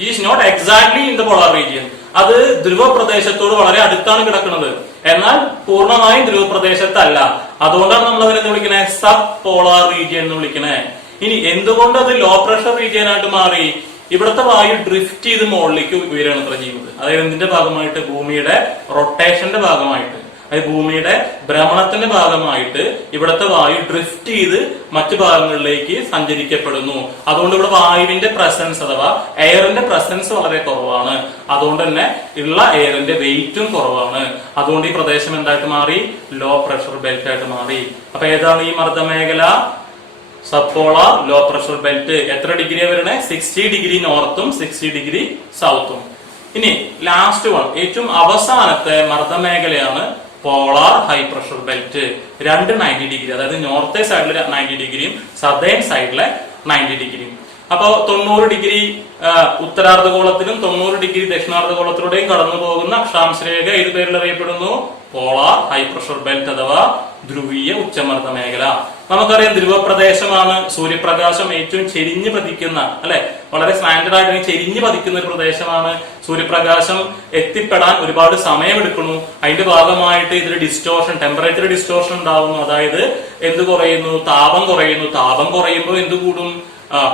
It is not exactly in the polar region. അത് ധ്രുവ പ്രദേശത്തോട് വളരെ അടുത്താണ് കിടക്കുന്നത്, എന്നാൽ പൂർണ്ണമായും ധ്രുവ പ്രദേശത്തല്ല. അതുകൊണ്ടാണ് നമ്മൾ അതിനെ വിളിക്കുന്നത് സബ് പോളാർ റീജിയൻ എന്ന് വിളിക്കുന്നത്. ഇനി എന്തുകൊണ്ട് അത് ലോ പ്രഷർ റീജിയൻ ആയിട്ട് മാറി? ഇവിടുത്തെ വായു ഡ്രിഫ്റ്റ് ചെയ്ത് മുകളിലേക്ക് ഉയരുകയാണ് ചെയ്യുന്നത്. അതായത് എന്തിന്റെ ഭാഗമായിട്ട്? ഭൂമിയുടെ റൊട്ടേഷന്റെ ഭാഗമായിട്ട്, അതായത് ഭൂമിയുടെ ഭ്രമണത്തിന്റെ ഭാഗമായിട്ട് ഇവിടുത്തെ വായു ഡ്രിഫ്റ്റ് ചെയ്ത് മറ്റു ഭാഗങ്ങളിലേക്ക് സഞ്ചരിക്കപ്പെടുന്നു. അതുകൊണ്ട് ഇവിടെ വായുവിന്റെ പ്രസൻസ് അഥവാ എയറിന്റെ പ്രസൻസ് വളരെ കുറവാണ്. അതുകൊണ്ട് തന്നെ ഉള്ള എയറിന്റെ വെയിറ്റും കുറവാണ്. അതുകൊണ്ട് ഈ പ്രദേശം എന്തായിട്ട് മാറി? ലോ പ്രഷർ ബെൽറ്റ് ആയിട്ട് മാറി. അപ്പൊ ഏതാണ് ഈ മർദ്ദമേഖല? Sub polar low pressure belt. എത്ര ഡിഗ്രിയാണ് വരണേ? 60 ഡിഗ്രി നോർത്തും 60 ഡിഗ്രി സൗത്തും. ഇനി ലാസ്റ്റ് വൺ, ഏറ്റവും അവസാനത്തെ മർദ്ദമേഖലയാണ് പോളാർ ഹൈ പ്രഷർ ബെൽറ്റ്. രണ്ട് 90 ഡിഗ്രി, അതായത് നോർത്തേ സൈഡിൽ 90 ഡിഗ്രിയും സദേൺ സൈഡിലെ 90 ഡിഗ്രിയും. അപ്പോ 90 ഡിഗ്രി ഉത്തരാർദ്ധഗോളത്തിലും 90 ഡിഗ്രി ദക്ഷിണാർദ്ധഗോളത്തിലൂടെയും കടന്നു പോകുന്ന അക്ഷാംശരേഖ ഏത് പേരിൽ അറിയപ്പെടുന്നു? പോളാർ ഹൈ പ്രഷർ ബെൽറ്റ് അഥവാ ധ്രുവീയ ഉച്ചമർദ്ദ മേഖല. നമുക്കറിയാം ധ്രുവ പ്രദേശമാണ് സൂര്യപ്രകാശം ഏറ്റവും ചെരിഞ്ഞ് പതിക്കുന്ന, അല്ലെ, വളരെ സ്ലാൻഡഡ് ആയിട്ട് ചെരിഞ്ഞ് പതിക്കുന്ന ഒരു പ്രദേശമാണ്. സൂര്യപ്രകാശം എത്തിപ്പെടാൻ ഒരുപാട് സമയമെടുക്കുന്നു. അതിന്റെ ഭാഗമായിട്ട് ഇതിൽ ഡിസ്റ്റോർഷൻ, ടെമ്പറേച്ചർ ഡിസ്റ്റോർഷൻ ഉണ്ടാവുന്നു. അതായത് എന്ത് കുറയുന്നു? താപം കുറയുന്നു. താപം കുറയുമ്പോൾ എന്ത് കൂടും?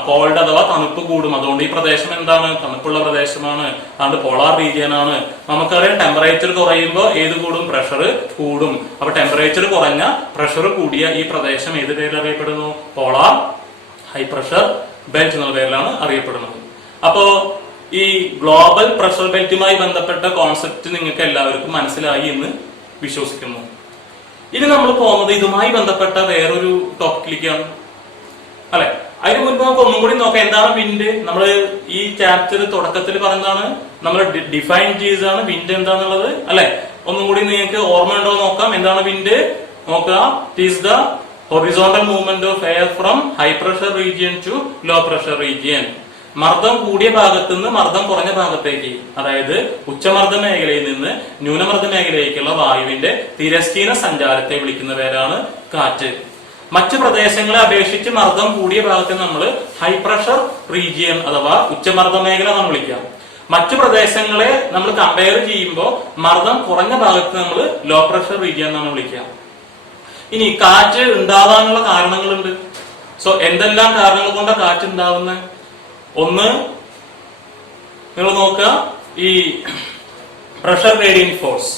കോൾഡ് അഥവാ തണുപ്പ് കൂടും. അതുകൊണ്ട് ഈ പ്രദേശം എന്താണ്? തണുപ്പുള്ള പ്രദേശമാണ്. അതുകൊണ്ട് പോളാർ റീജിയൻ ആണ്. നമുക്കറിയാം ടെമ്പറേച്ചർ കുറയുമ്പോൾ ഏത് കൂടും? പ്രഷർ കൂടും. അപ്പൊ ടെമ്പറേച്ചർ കുറഞ്ഞ പ്രഷർ കൂടിയ ഈ പ്രദേശം ഏത് പേരിൽ അറിയപ്പെടുന്നു? പോളാർ ഹൈ പ്രഷർ ബെൽറ്റ് എന്നുള്ള പേരിലാണ് അറിയപ്പെടുന്നത്. അപ്പോ ഈ ഗ്ലോബൽ പ്രഷർ ബെൽറ്റുമായി ബന്ധപ്പെട്ട കോൺസെപ്റ്റ് നിങ്ങൾക്ക് എല്ലാവർക്കും മനസ്സിലായി എന്ന് വിശ്വസിക്കുന്നു. ഇനി നമ്മൾ പോകുന്നത് ഇതുമായി ബന്ധപ്പെട്ട വേറൊരു ടോപ്പിക്കിലേക്കാണ്, അല്ലെ. അതിന് മുൻപ് നമുക്ക് ഒന്നും കൂടി നോക്കാം. എന്താണ് വിൻഡ്? നമ്മൾ ഈ ചാപ്റ്റർ തുടക്കത്തിൽ പറഞ്ഞതാണ്, നമ്മൾ ഡിഫൈൻ ചെയ്തതാണ് വിൻഡ് എന്താന്നുള്ളത്, അല്ലെ. ഒന്നും കൂടി നിങ്ങൾക്ക് ഓർമ്മ ഉണ്ടോ നോക്കാം. എന്താണ് വിൻഡ്? നോക്കുക. It is the horizontal movement of air from high pressure region to low pressure region. മർദ്ദം കൂടിയ ഭാഗത്ത് നിന്ന് മർദ്ദം കുറഞ്ഞ ഭാഗത്തേക്ക്, അതായത് ഉച്ചമർദ്ദ മേഖലയിൽ നിന്ന് ന്യൂനമർദ്ദ മേഖലയിലേക്കുള്ള വായുവിന്റെ തിരശ്ചീന സഞ്ചാരത്തെ വിളിക്കുന്ന പേരാണ് കാറ്റ്. മറ്റു പ്രദേശങ്ങളെ അപേക്ഷിച്ച് മർദ്ദം കൂടിയ ഭാഗത്തെ നമ്മൾ ഹൈ പ്രഷർ റീജിയൻ അഥവാ ഉച്ചമർദ്ദ മേഖല നമ്മൾ വിളിക്കാം. മറ്റു പ്രദേശങ്ങളെ നമ്മൾ കമ്പയർ ചെയ്യുമ്പോൾ മർദ്ദം കുറഞ്ഞ ഭാഗത്ത് നമ്മൾ ലോ പ്രഷർ റീജിയൻ എന്നാണ് വിളിക്കുക. ഇനി കാറ്റ് ഉണ്ടാവാനുള്ള കാരണങ്ങളുണ്ട്. സോ എന്തെല്ലാം കാരണങ്ങൾ കൊണ്ടാണ് കാറ്റ് ഉണ്ടാവുന്നത്? ഒന്ന്, നിങ്ങൾ നോക്കുക, ഈ പ്രഷർ ഗ്രേഡിയന്റ് ഫോഴ്സ്,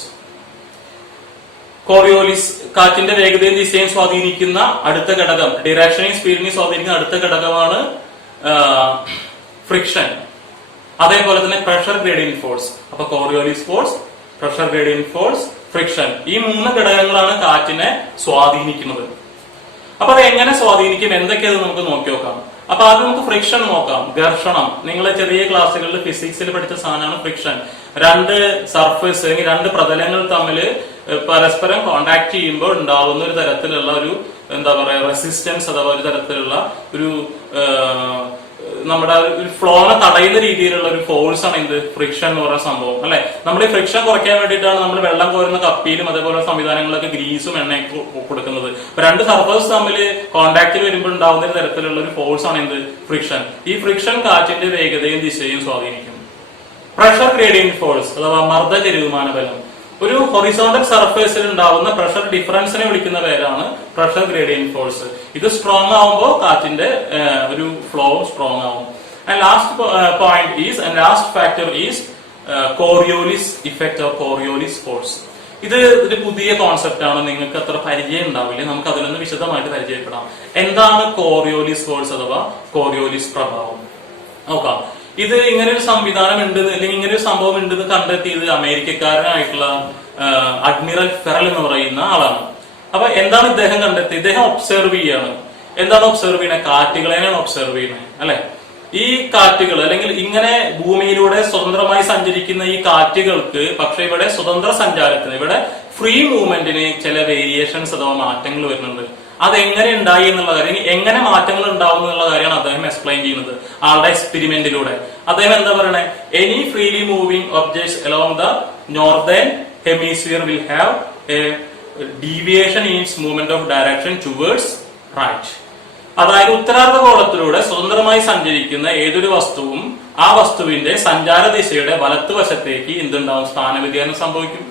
കോറിയോലിസ്, കാറ്റിന്റെ വേഗതയും ദിശയും സ്വാധീനിക്കുന്ന അടുത്ത ഘടകം, ഡിറക്ഷനെയും സ്പീഡിനെയും സ്വാധീനിക്കുന്ന അടുത്ത ഘടകമാണ് ഫ്രിക്ഷൻ. അതേപോലെ തന്നെ പ്രഷർ ഗ്രേഡിയന്റ് ഫോഴ്സ്. അപ്പൊ Coriolis force, pressure gradient force, friction, ഈ മൂന്ന് ഘടകങ്ങളാണ് കാറ്റിനെ സ്വാധീനിക്കുന്നത്. അപ്പൊ അത് എങ്ങനെ സ്വാധീനിക്കും, എന്തൊക്കെയത് നമുക്ക് നോക്കി നോക്കാം. അപ്പൊ ആദ്യം നമുക്ക് ഫ്രിക്ഷൻ നോക്കാം. ഘർഷണം, നിങ്ങൾ ചെറിയ ക്ലാസ്സുകളിൽ ഫിസിക്സിൽ പഠിച്ച സാധനമാണ് ഫ്രിക്ഷൻ. രണ്ട് സർഫേസ് അല്ലെങ്കിൽ രണ്ട് പ്രതലങ്ങൾ തമ്മിൽ പരസ്പരം കോണ്ടാക്ട് ചെയ്യുമ്പോൾ ഉണ്ടാവുന്ന ഒരു തരത്തിലുള്ള ഒരു എന്താ പറയാ റെസിസ്റ്റൻസ് അഥവാ ഒരു തരത്തിലുള്ള ഒരു നമ്മുടെ ഫ്ലോനെ തടയുന്ന രീതിയിലുള്ള ഒരു ഫോഴ്സ് ആണ് എന്ത്? ഫ്രിക്ഷൻ എന്ന് പറയുന്ന സംഭവം, അല്ലെ. നമ്മൾ ഈ ഫ്രിക്ഷൻ കുറയ്ക്കാൻ വേണ്ടിയിട്ടാണ് നമ്മൾ വെള്ളം കോരുന്ന കപ്പിയിലും അതേപോലെ സംവിധാനങ്ങളൊക്കെ ഗ്രീസും എണ്ണയൊക്കെ കൊടുക്കുന്നത്. അപ്പൊ രണ്ട് സർഫേസ് തമ്മിൽ കോണ്ടാക്റ്റിൽ വരുമ്പോൾ ഉണ്ടാവുന്ന ഒരു തരത്തിലുള്ള ഒരു ഫോഴ്സ് ആണ് എന്ത്? ഫ്രിക്ഷൻ. ഈ ഫ്രിക്ഷൻ കാറ്റിന്റെ വേഗതയും ദിശയും സ്വാധീനിക്കും. പ്രഷർ ഗ്രേഡിയന്റ് ഫോഴ്സ് അഥവാ മർദ്ദ ചെരിവുമാന ബലം, ഒരു ഹൊറിസോണ്ടൽ സർഫേസിൽ ഉണ്ടാവുന്ന പ്രഷർ ഡിഫറൻസിനെ വിളിക്കുന്ന പേരാണ് പ്രഷർ ഗ്രേഡിയന്റ് ഫോഴ്സ്. ഇത് സ്ട്രോങ് ആവുമ്പോൾ കാറ്റിന്റെ ഒരു ഫ്ലോ സ്ട്രോങ് ആവും. And last factor is Coriolis effect or Coriolis force. ഇത് ഒരു പുതിയ കോൺസെപ്റ്റ് ആണ്, നിങ്ങൾക്ക് അത്ര പരിചയം ഉണ്ടാവില്ല. നമുക്ക് അതിലൊന്ന് വിശദമായിട്ട് പരിചയപ്പെടാം. എന്താണ് കോറിയോലിസ് ഫോഴ്സ് അഥവാ കോറിയോലിസ് പ്രഭാവം നോക്കാം. ഇത് ഇങ്ങനെ ഒരു സംവിധാനം ഉണ്ട് അല്ലെങ്കിൽ ഇങ്ങനെ ഒരു സംഭവം ഉണ്ടെന്ന് കണ്ടെത്തിയത് അമേരിക്കക്കാരനായിട്ടുള്ള അഡ്മിറൽ ഫെറൽ എന്ന് പറയുന്ന ആളാണ്. അപ്പൊ എന്താണ് ഇദ്ദേഹം കണ്ടെത്തിയത്? ഇദ്ദേഹം ഒബ്സർവ് ചെയ്യാണ്. എന്താണ് ഒബ്സർവ് ചെയ്യുന്നത്? കാറ്റുകളെയാണ് ഒബ്സർവ് ചെയ്യുന്നത് അല്ലെ. ഈ കാറ്റുകൾ അല്ലെങ്കിൽ ഇങ്ങനെ ഭൂമിയിലൂടെ സ്വതന്ത്രമായി സഞ്ചരിക്കുന്ന ഈ കാറ്റുകൾക്ക് പക്ഷെ ഇവിടെ സ്വതന്ത്ര സഞ്ചാരത്തിന്, ഇവിടെ ഫ്രീ മൂവ്മെന്റിന് ചില വേരിയേഷൻസ് അഥവാ മാറ്റങ്ങൾ വരുന്നുണ്ട്. അതെങ്ങനെ ഉണ്ടായി എന്നുള്ള കാര്യം, എങ്ങനെ മാറ്റങ്ങൾ ഉണ്ടാവും എന്നുള്ള കാര്യമാണ് അദ്ദേഹം എക്സ്പ്ലെയിൻ ചെയ്യുന്നത് ആളുടെ എക്സ്പെരിമെന്റിലൂടെ. അദ്ദേഹം എന്താ പറയണേ? Any freely moving objects along the northern hemisphere will have a deviation in its movement of direction towards right. അതായത് ഉത്തരാർദ്ധഗോളത്തിലൂടെ സ്വതന്ത്രമായി സഞ്ചരിക്കുന്ന ഏതൊരു വസ്തുവും ആ വസ്തുവിന്റെ സഞ്ചാര ദിശയുടെ വലത്തുവശത്തേക്ക് എന്തുണ്ടാവും? സ്ഥാനവ്യതിയാനം സംഭവിക്കും.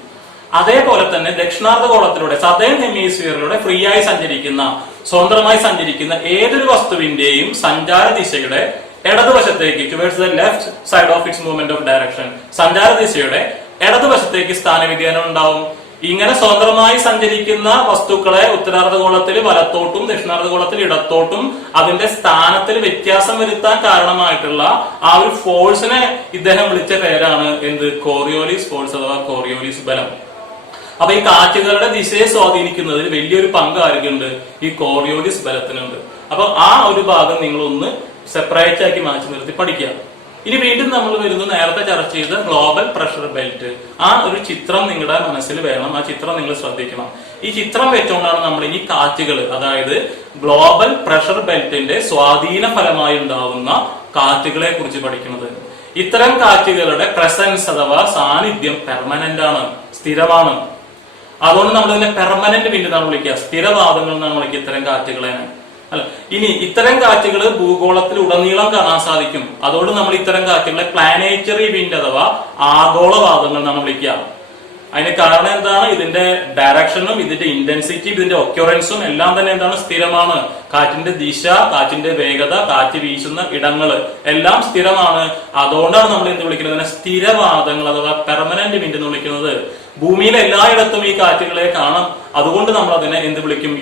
അതേപോലെ തന്നെ ദക്ഷിണാർദ്ധഗോളത്തിലൂടെ സദേൺ ഹെമിസ്ഫിയറിലൂടെ ഫ്രീ ആയി സഞ്ചരിക്കുന്ന, സ്വതന്ത്രമായി സഞ്ചരിക്കുന്ന ഏതൊരു വസ്തുവിന്റെയും സഞ്ചാര ദിശയുടെ ഇടതുവശത്തേക്ക് towards the left side of its movement of direction, സഞ്ചാര ദിശയുടെ ഇടതുവശത്തേക്ക് സ്ഥാനവ്യതിയാനം ഉണ്ടാവും. ഇങ്ങനെ സ്വതന്ത്രമായി സഞ്ചരിക്കുന്ന വസ്തുക്കളെ ഉത്തരാർദ്ധഗോളത്തിൽ വലത്തോട്ടും ദക്ഷിണാർദ്ധഗോളത്തിൽ ഇടത്തോട്ടും അതിന്റെ സ്ഥാനത്തിൽ വ്യത്യാസം വരുത്താൻ കാരണമായിട്ടുള്ള ആ ഒരു ഫോഴ്സിനെ ഇദ്ദേഹം വിളിച്ച പേരാണ് എന്ത്? കോറിയോലിസ് ഫോഴ്സ് അഥവാ കോറിയോലിസ് ബലം. അപ്പൊ ഈ കാറ്റുകളുടെ ദിശയെ സ്വാധീനിക്കുന്നതിൽ വലിയൊരു പങ്ക് ആർക്കുണ്ട്? ഈ കോറിയോലിസ് ബലത്തിനുണ്ട്. അപ്പൊ ആ ഒരു ഭാഗം നിങ്ങളൊന്ന് സെപ്പറേറ്റ് ആക്കി മാറ്റി നിർത്തി പഠിക്കുക. ഇനി വീണ്ടും നമ്മൾ വരുന്നു നേരത്തെ ചർച്ച ചെയ്ത ഗ്ലോബൽ പ്രഷർ ബെൽറ്റ്. ആ ഒരു ചിത്രം നിങ്ങളുടെ മനസ്സിൽ വേണം, ആ ചിത്രം നിങ്ങൾ ശ്രദ്ധിക്കണം. ഈ ചിത്രം വെച്ചുകൊണ്ടാണ് നമ്മൾ ഇനി കാറ്റുകൾ, അതായത് ഗ്ലോബൽ പ്രഷർ ബെൽറ്റിന്റെ സ്വാധീന ഫലമായി ഉണ്ടാവുന്ന കാറ്റുകളെ കുറിച്ച് പഠിക്കുന്നത്. ഇത്തരം കാറ്റുകളുടെ പ്രസൻസ് അഥവാ സാന്നിധ്യം പെർമനന്റ് ആണ്, സ്ഥിരമാണ്. അതുകൊണ്ട് നമ്മൾ ഇതിനെ പെർമനന്റ് വിൻഡ് എന്നാണ് വിളിക്കുക, സ്ഥിരവാദങ്ങൾ എന്നാണ് വിളിക്കുക ഇത്തരം കാറ്റുകളെ. അല്ല, ഇനി ഇത്തരം കാറ്റുകൾ ഭൂഗോളത്തിൽ ഉടനീളം കാണാൻ സാധിക്കും. അതുകൊണ്ട് നമ്മൾ ഇത്തരം കാറ്റുകളെ പ്ലാനേറ്ററി വിൻഡ് അഥവാ ആഗോളവാദങ്ങൾ എന്നാണ് വിളിക്കുക. അതിന് കാരണം എന്താണ്? ഇതിന്റെ ഡയറക്ഷനും ഇതിന്റെ ഇന്റൻസിറ്റിയും ഇതിന്റെ ഒക്യുറൻസും എല്ലാം തന്നെ എന്താണ്? സ്ഥിരമാണ്. കാറ്റിന്റെ ദിശ, കാറ്റിന്റെ വേഗത, കാറ്റ് വീശുന്ന ഇടങ്ങൾ എല്ലാം സ്ഥിരമാണ്. അതുകൊണ്ടാണ് നമ്മൾ എന്ത് വിളിക്കുന്നത്? സ്ഥിരവാദങ്ങൾ അഥവാ പെർമനന്റ് വിൻഡ് എന്ന് വിളിക്കുന്നത്. ഭൂമിയിൽ എല്ലായിടത്തും ഈ കാറ്റുകളെ കാണാം. അതുകൊണ്ട് നമ്മൾ അതിനെ എന്ത് വിളിക്കും?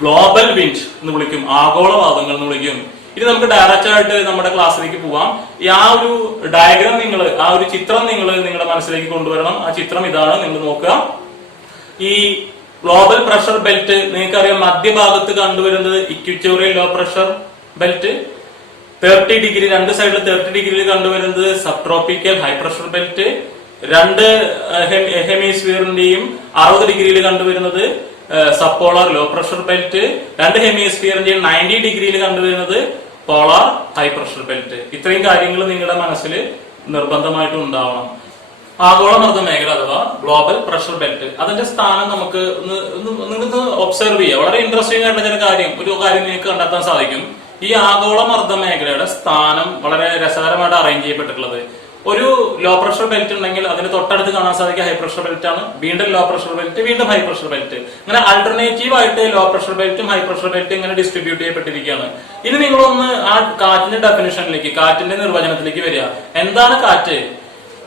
ഗ്ലോബൽ വിൻഡ് എന്ന് വിളിക്കും, ആഗോളവാദങ്ങൾ എന്ന് വിളിക്കും. ഇനി നമുക്ക് ഡയറക്റ്റ് ആയിട്ട് നമ്മുടെ ക്ലാസ്സിലേക്ക് പോവാം. ആ ഒരു ഡയഗ്രാം നിങ്ങൾ, ആ ഒരു ചിത്രം നിങ്ങൾ നിങ്ങളുടെ മനസ്സിലേക്ക് കൊണ്ടുവരണം. ആ ചിത്രം ഇതാണ്, നിങ്ങൾ നോക്കുക. ഈ ഗ്ലോബൽ പ്രഷർ ബെൽറ്റ് നിങ്ങൾക്കറിയാം, മധ്യഭാഗത്ത് കണ്ടുവരുന്നത് equatorial low pressure belt, 30 degree രണ്ട് സൈഡിൽ 30 ഡിഗ്രിയിൽ കണ്ടുവരുന്നത് sub tropical high pressure belt, രണ്ട് ഹെമിസ്ഫിയറിന്റെയും 60 ഡിഗ്രിയിൽ കണ്ടുവരുന്നത് സബ്പോളാർ ലോ പ്രഷർ ബെൽറ്റ്, രണ്ട് ഹെമിസ്ഫിയറിന്റെയും 90 ഡിഗ്രിയിൽ കണ്ടുവരുന്നത് പോളാർ ഹൈ പ്രഷർ ബെൽറ്റ്. ഇത്രയും കാര്യങ്ങൾ നിങ്ങളുടെ മനസ്സിൽ നിർബന്ധമായിട്ടും ഉണ്ടാവണം. ആഗോളമർദ്ദ മേഖല അഥവാ ഗ്ലോബൽ പ്രഷർ ബെൽറ്റ്, അതിന്റെ സ്ഥാനം നമുക്ക് നിങ്ങൾക്ക് ഒബ്സർവ് ചെയ്യാം. വളരെ ഇൻട്രസ്റ്റിംഗ് ആയിട്ടുള്ള ചില ഒരു കാര്യം നിങ്ങൾക്ക് കണ്ടെത്താൻ സാധിക്കും. ഈ ആഗോളമർദ്ദ മേഖലയുടെ സ്ഥാനം വളരെ രസകരമായിട്ട് അറേഞ്ച് ചെയ്യപ്പെട്ടിട്ടുള്ളത്. ഒരു ലോ പ്രഷർ ബെൽറ്റ് ഉണ്ടെങ്കിൽ അതിന് തൊട്ടടുത്ത് കാണാൻ സാധിക്കുക ഹൈ പ്രഷർ ബെൽറ്റ് ആണ്, വീണ്ടും ലോ പ്രഷർ ബെൽറ്റ്, വീണ്ടും ഹൈ പ്രഷർ ബെൽറ്റ്. അങ്ങനെ ആൾട്ടർനേറ്റീവ് ആയിട്ട് ലോ പ്രഷർ ബെൽറ്റും ഹൈ പ്രഷർ ബെൽറ്റും ഇങ്ങനെ ഡിസ്ട്രിബ്യൂട്ട് ചെയ്യപ്പെട്ടിരിക്കുകയാണ്. ഇനി നിങ്ങളൊന്ന് ആ കാറ്റിന്റെ ഡെഫിനിഷനിലേക്ക്, കാറ്റിന്റെ നിർവചനത്തിലേക്ക് വരിക. എന്താണ് കാറ്റ്?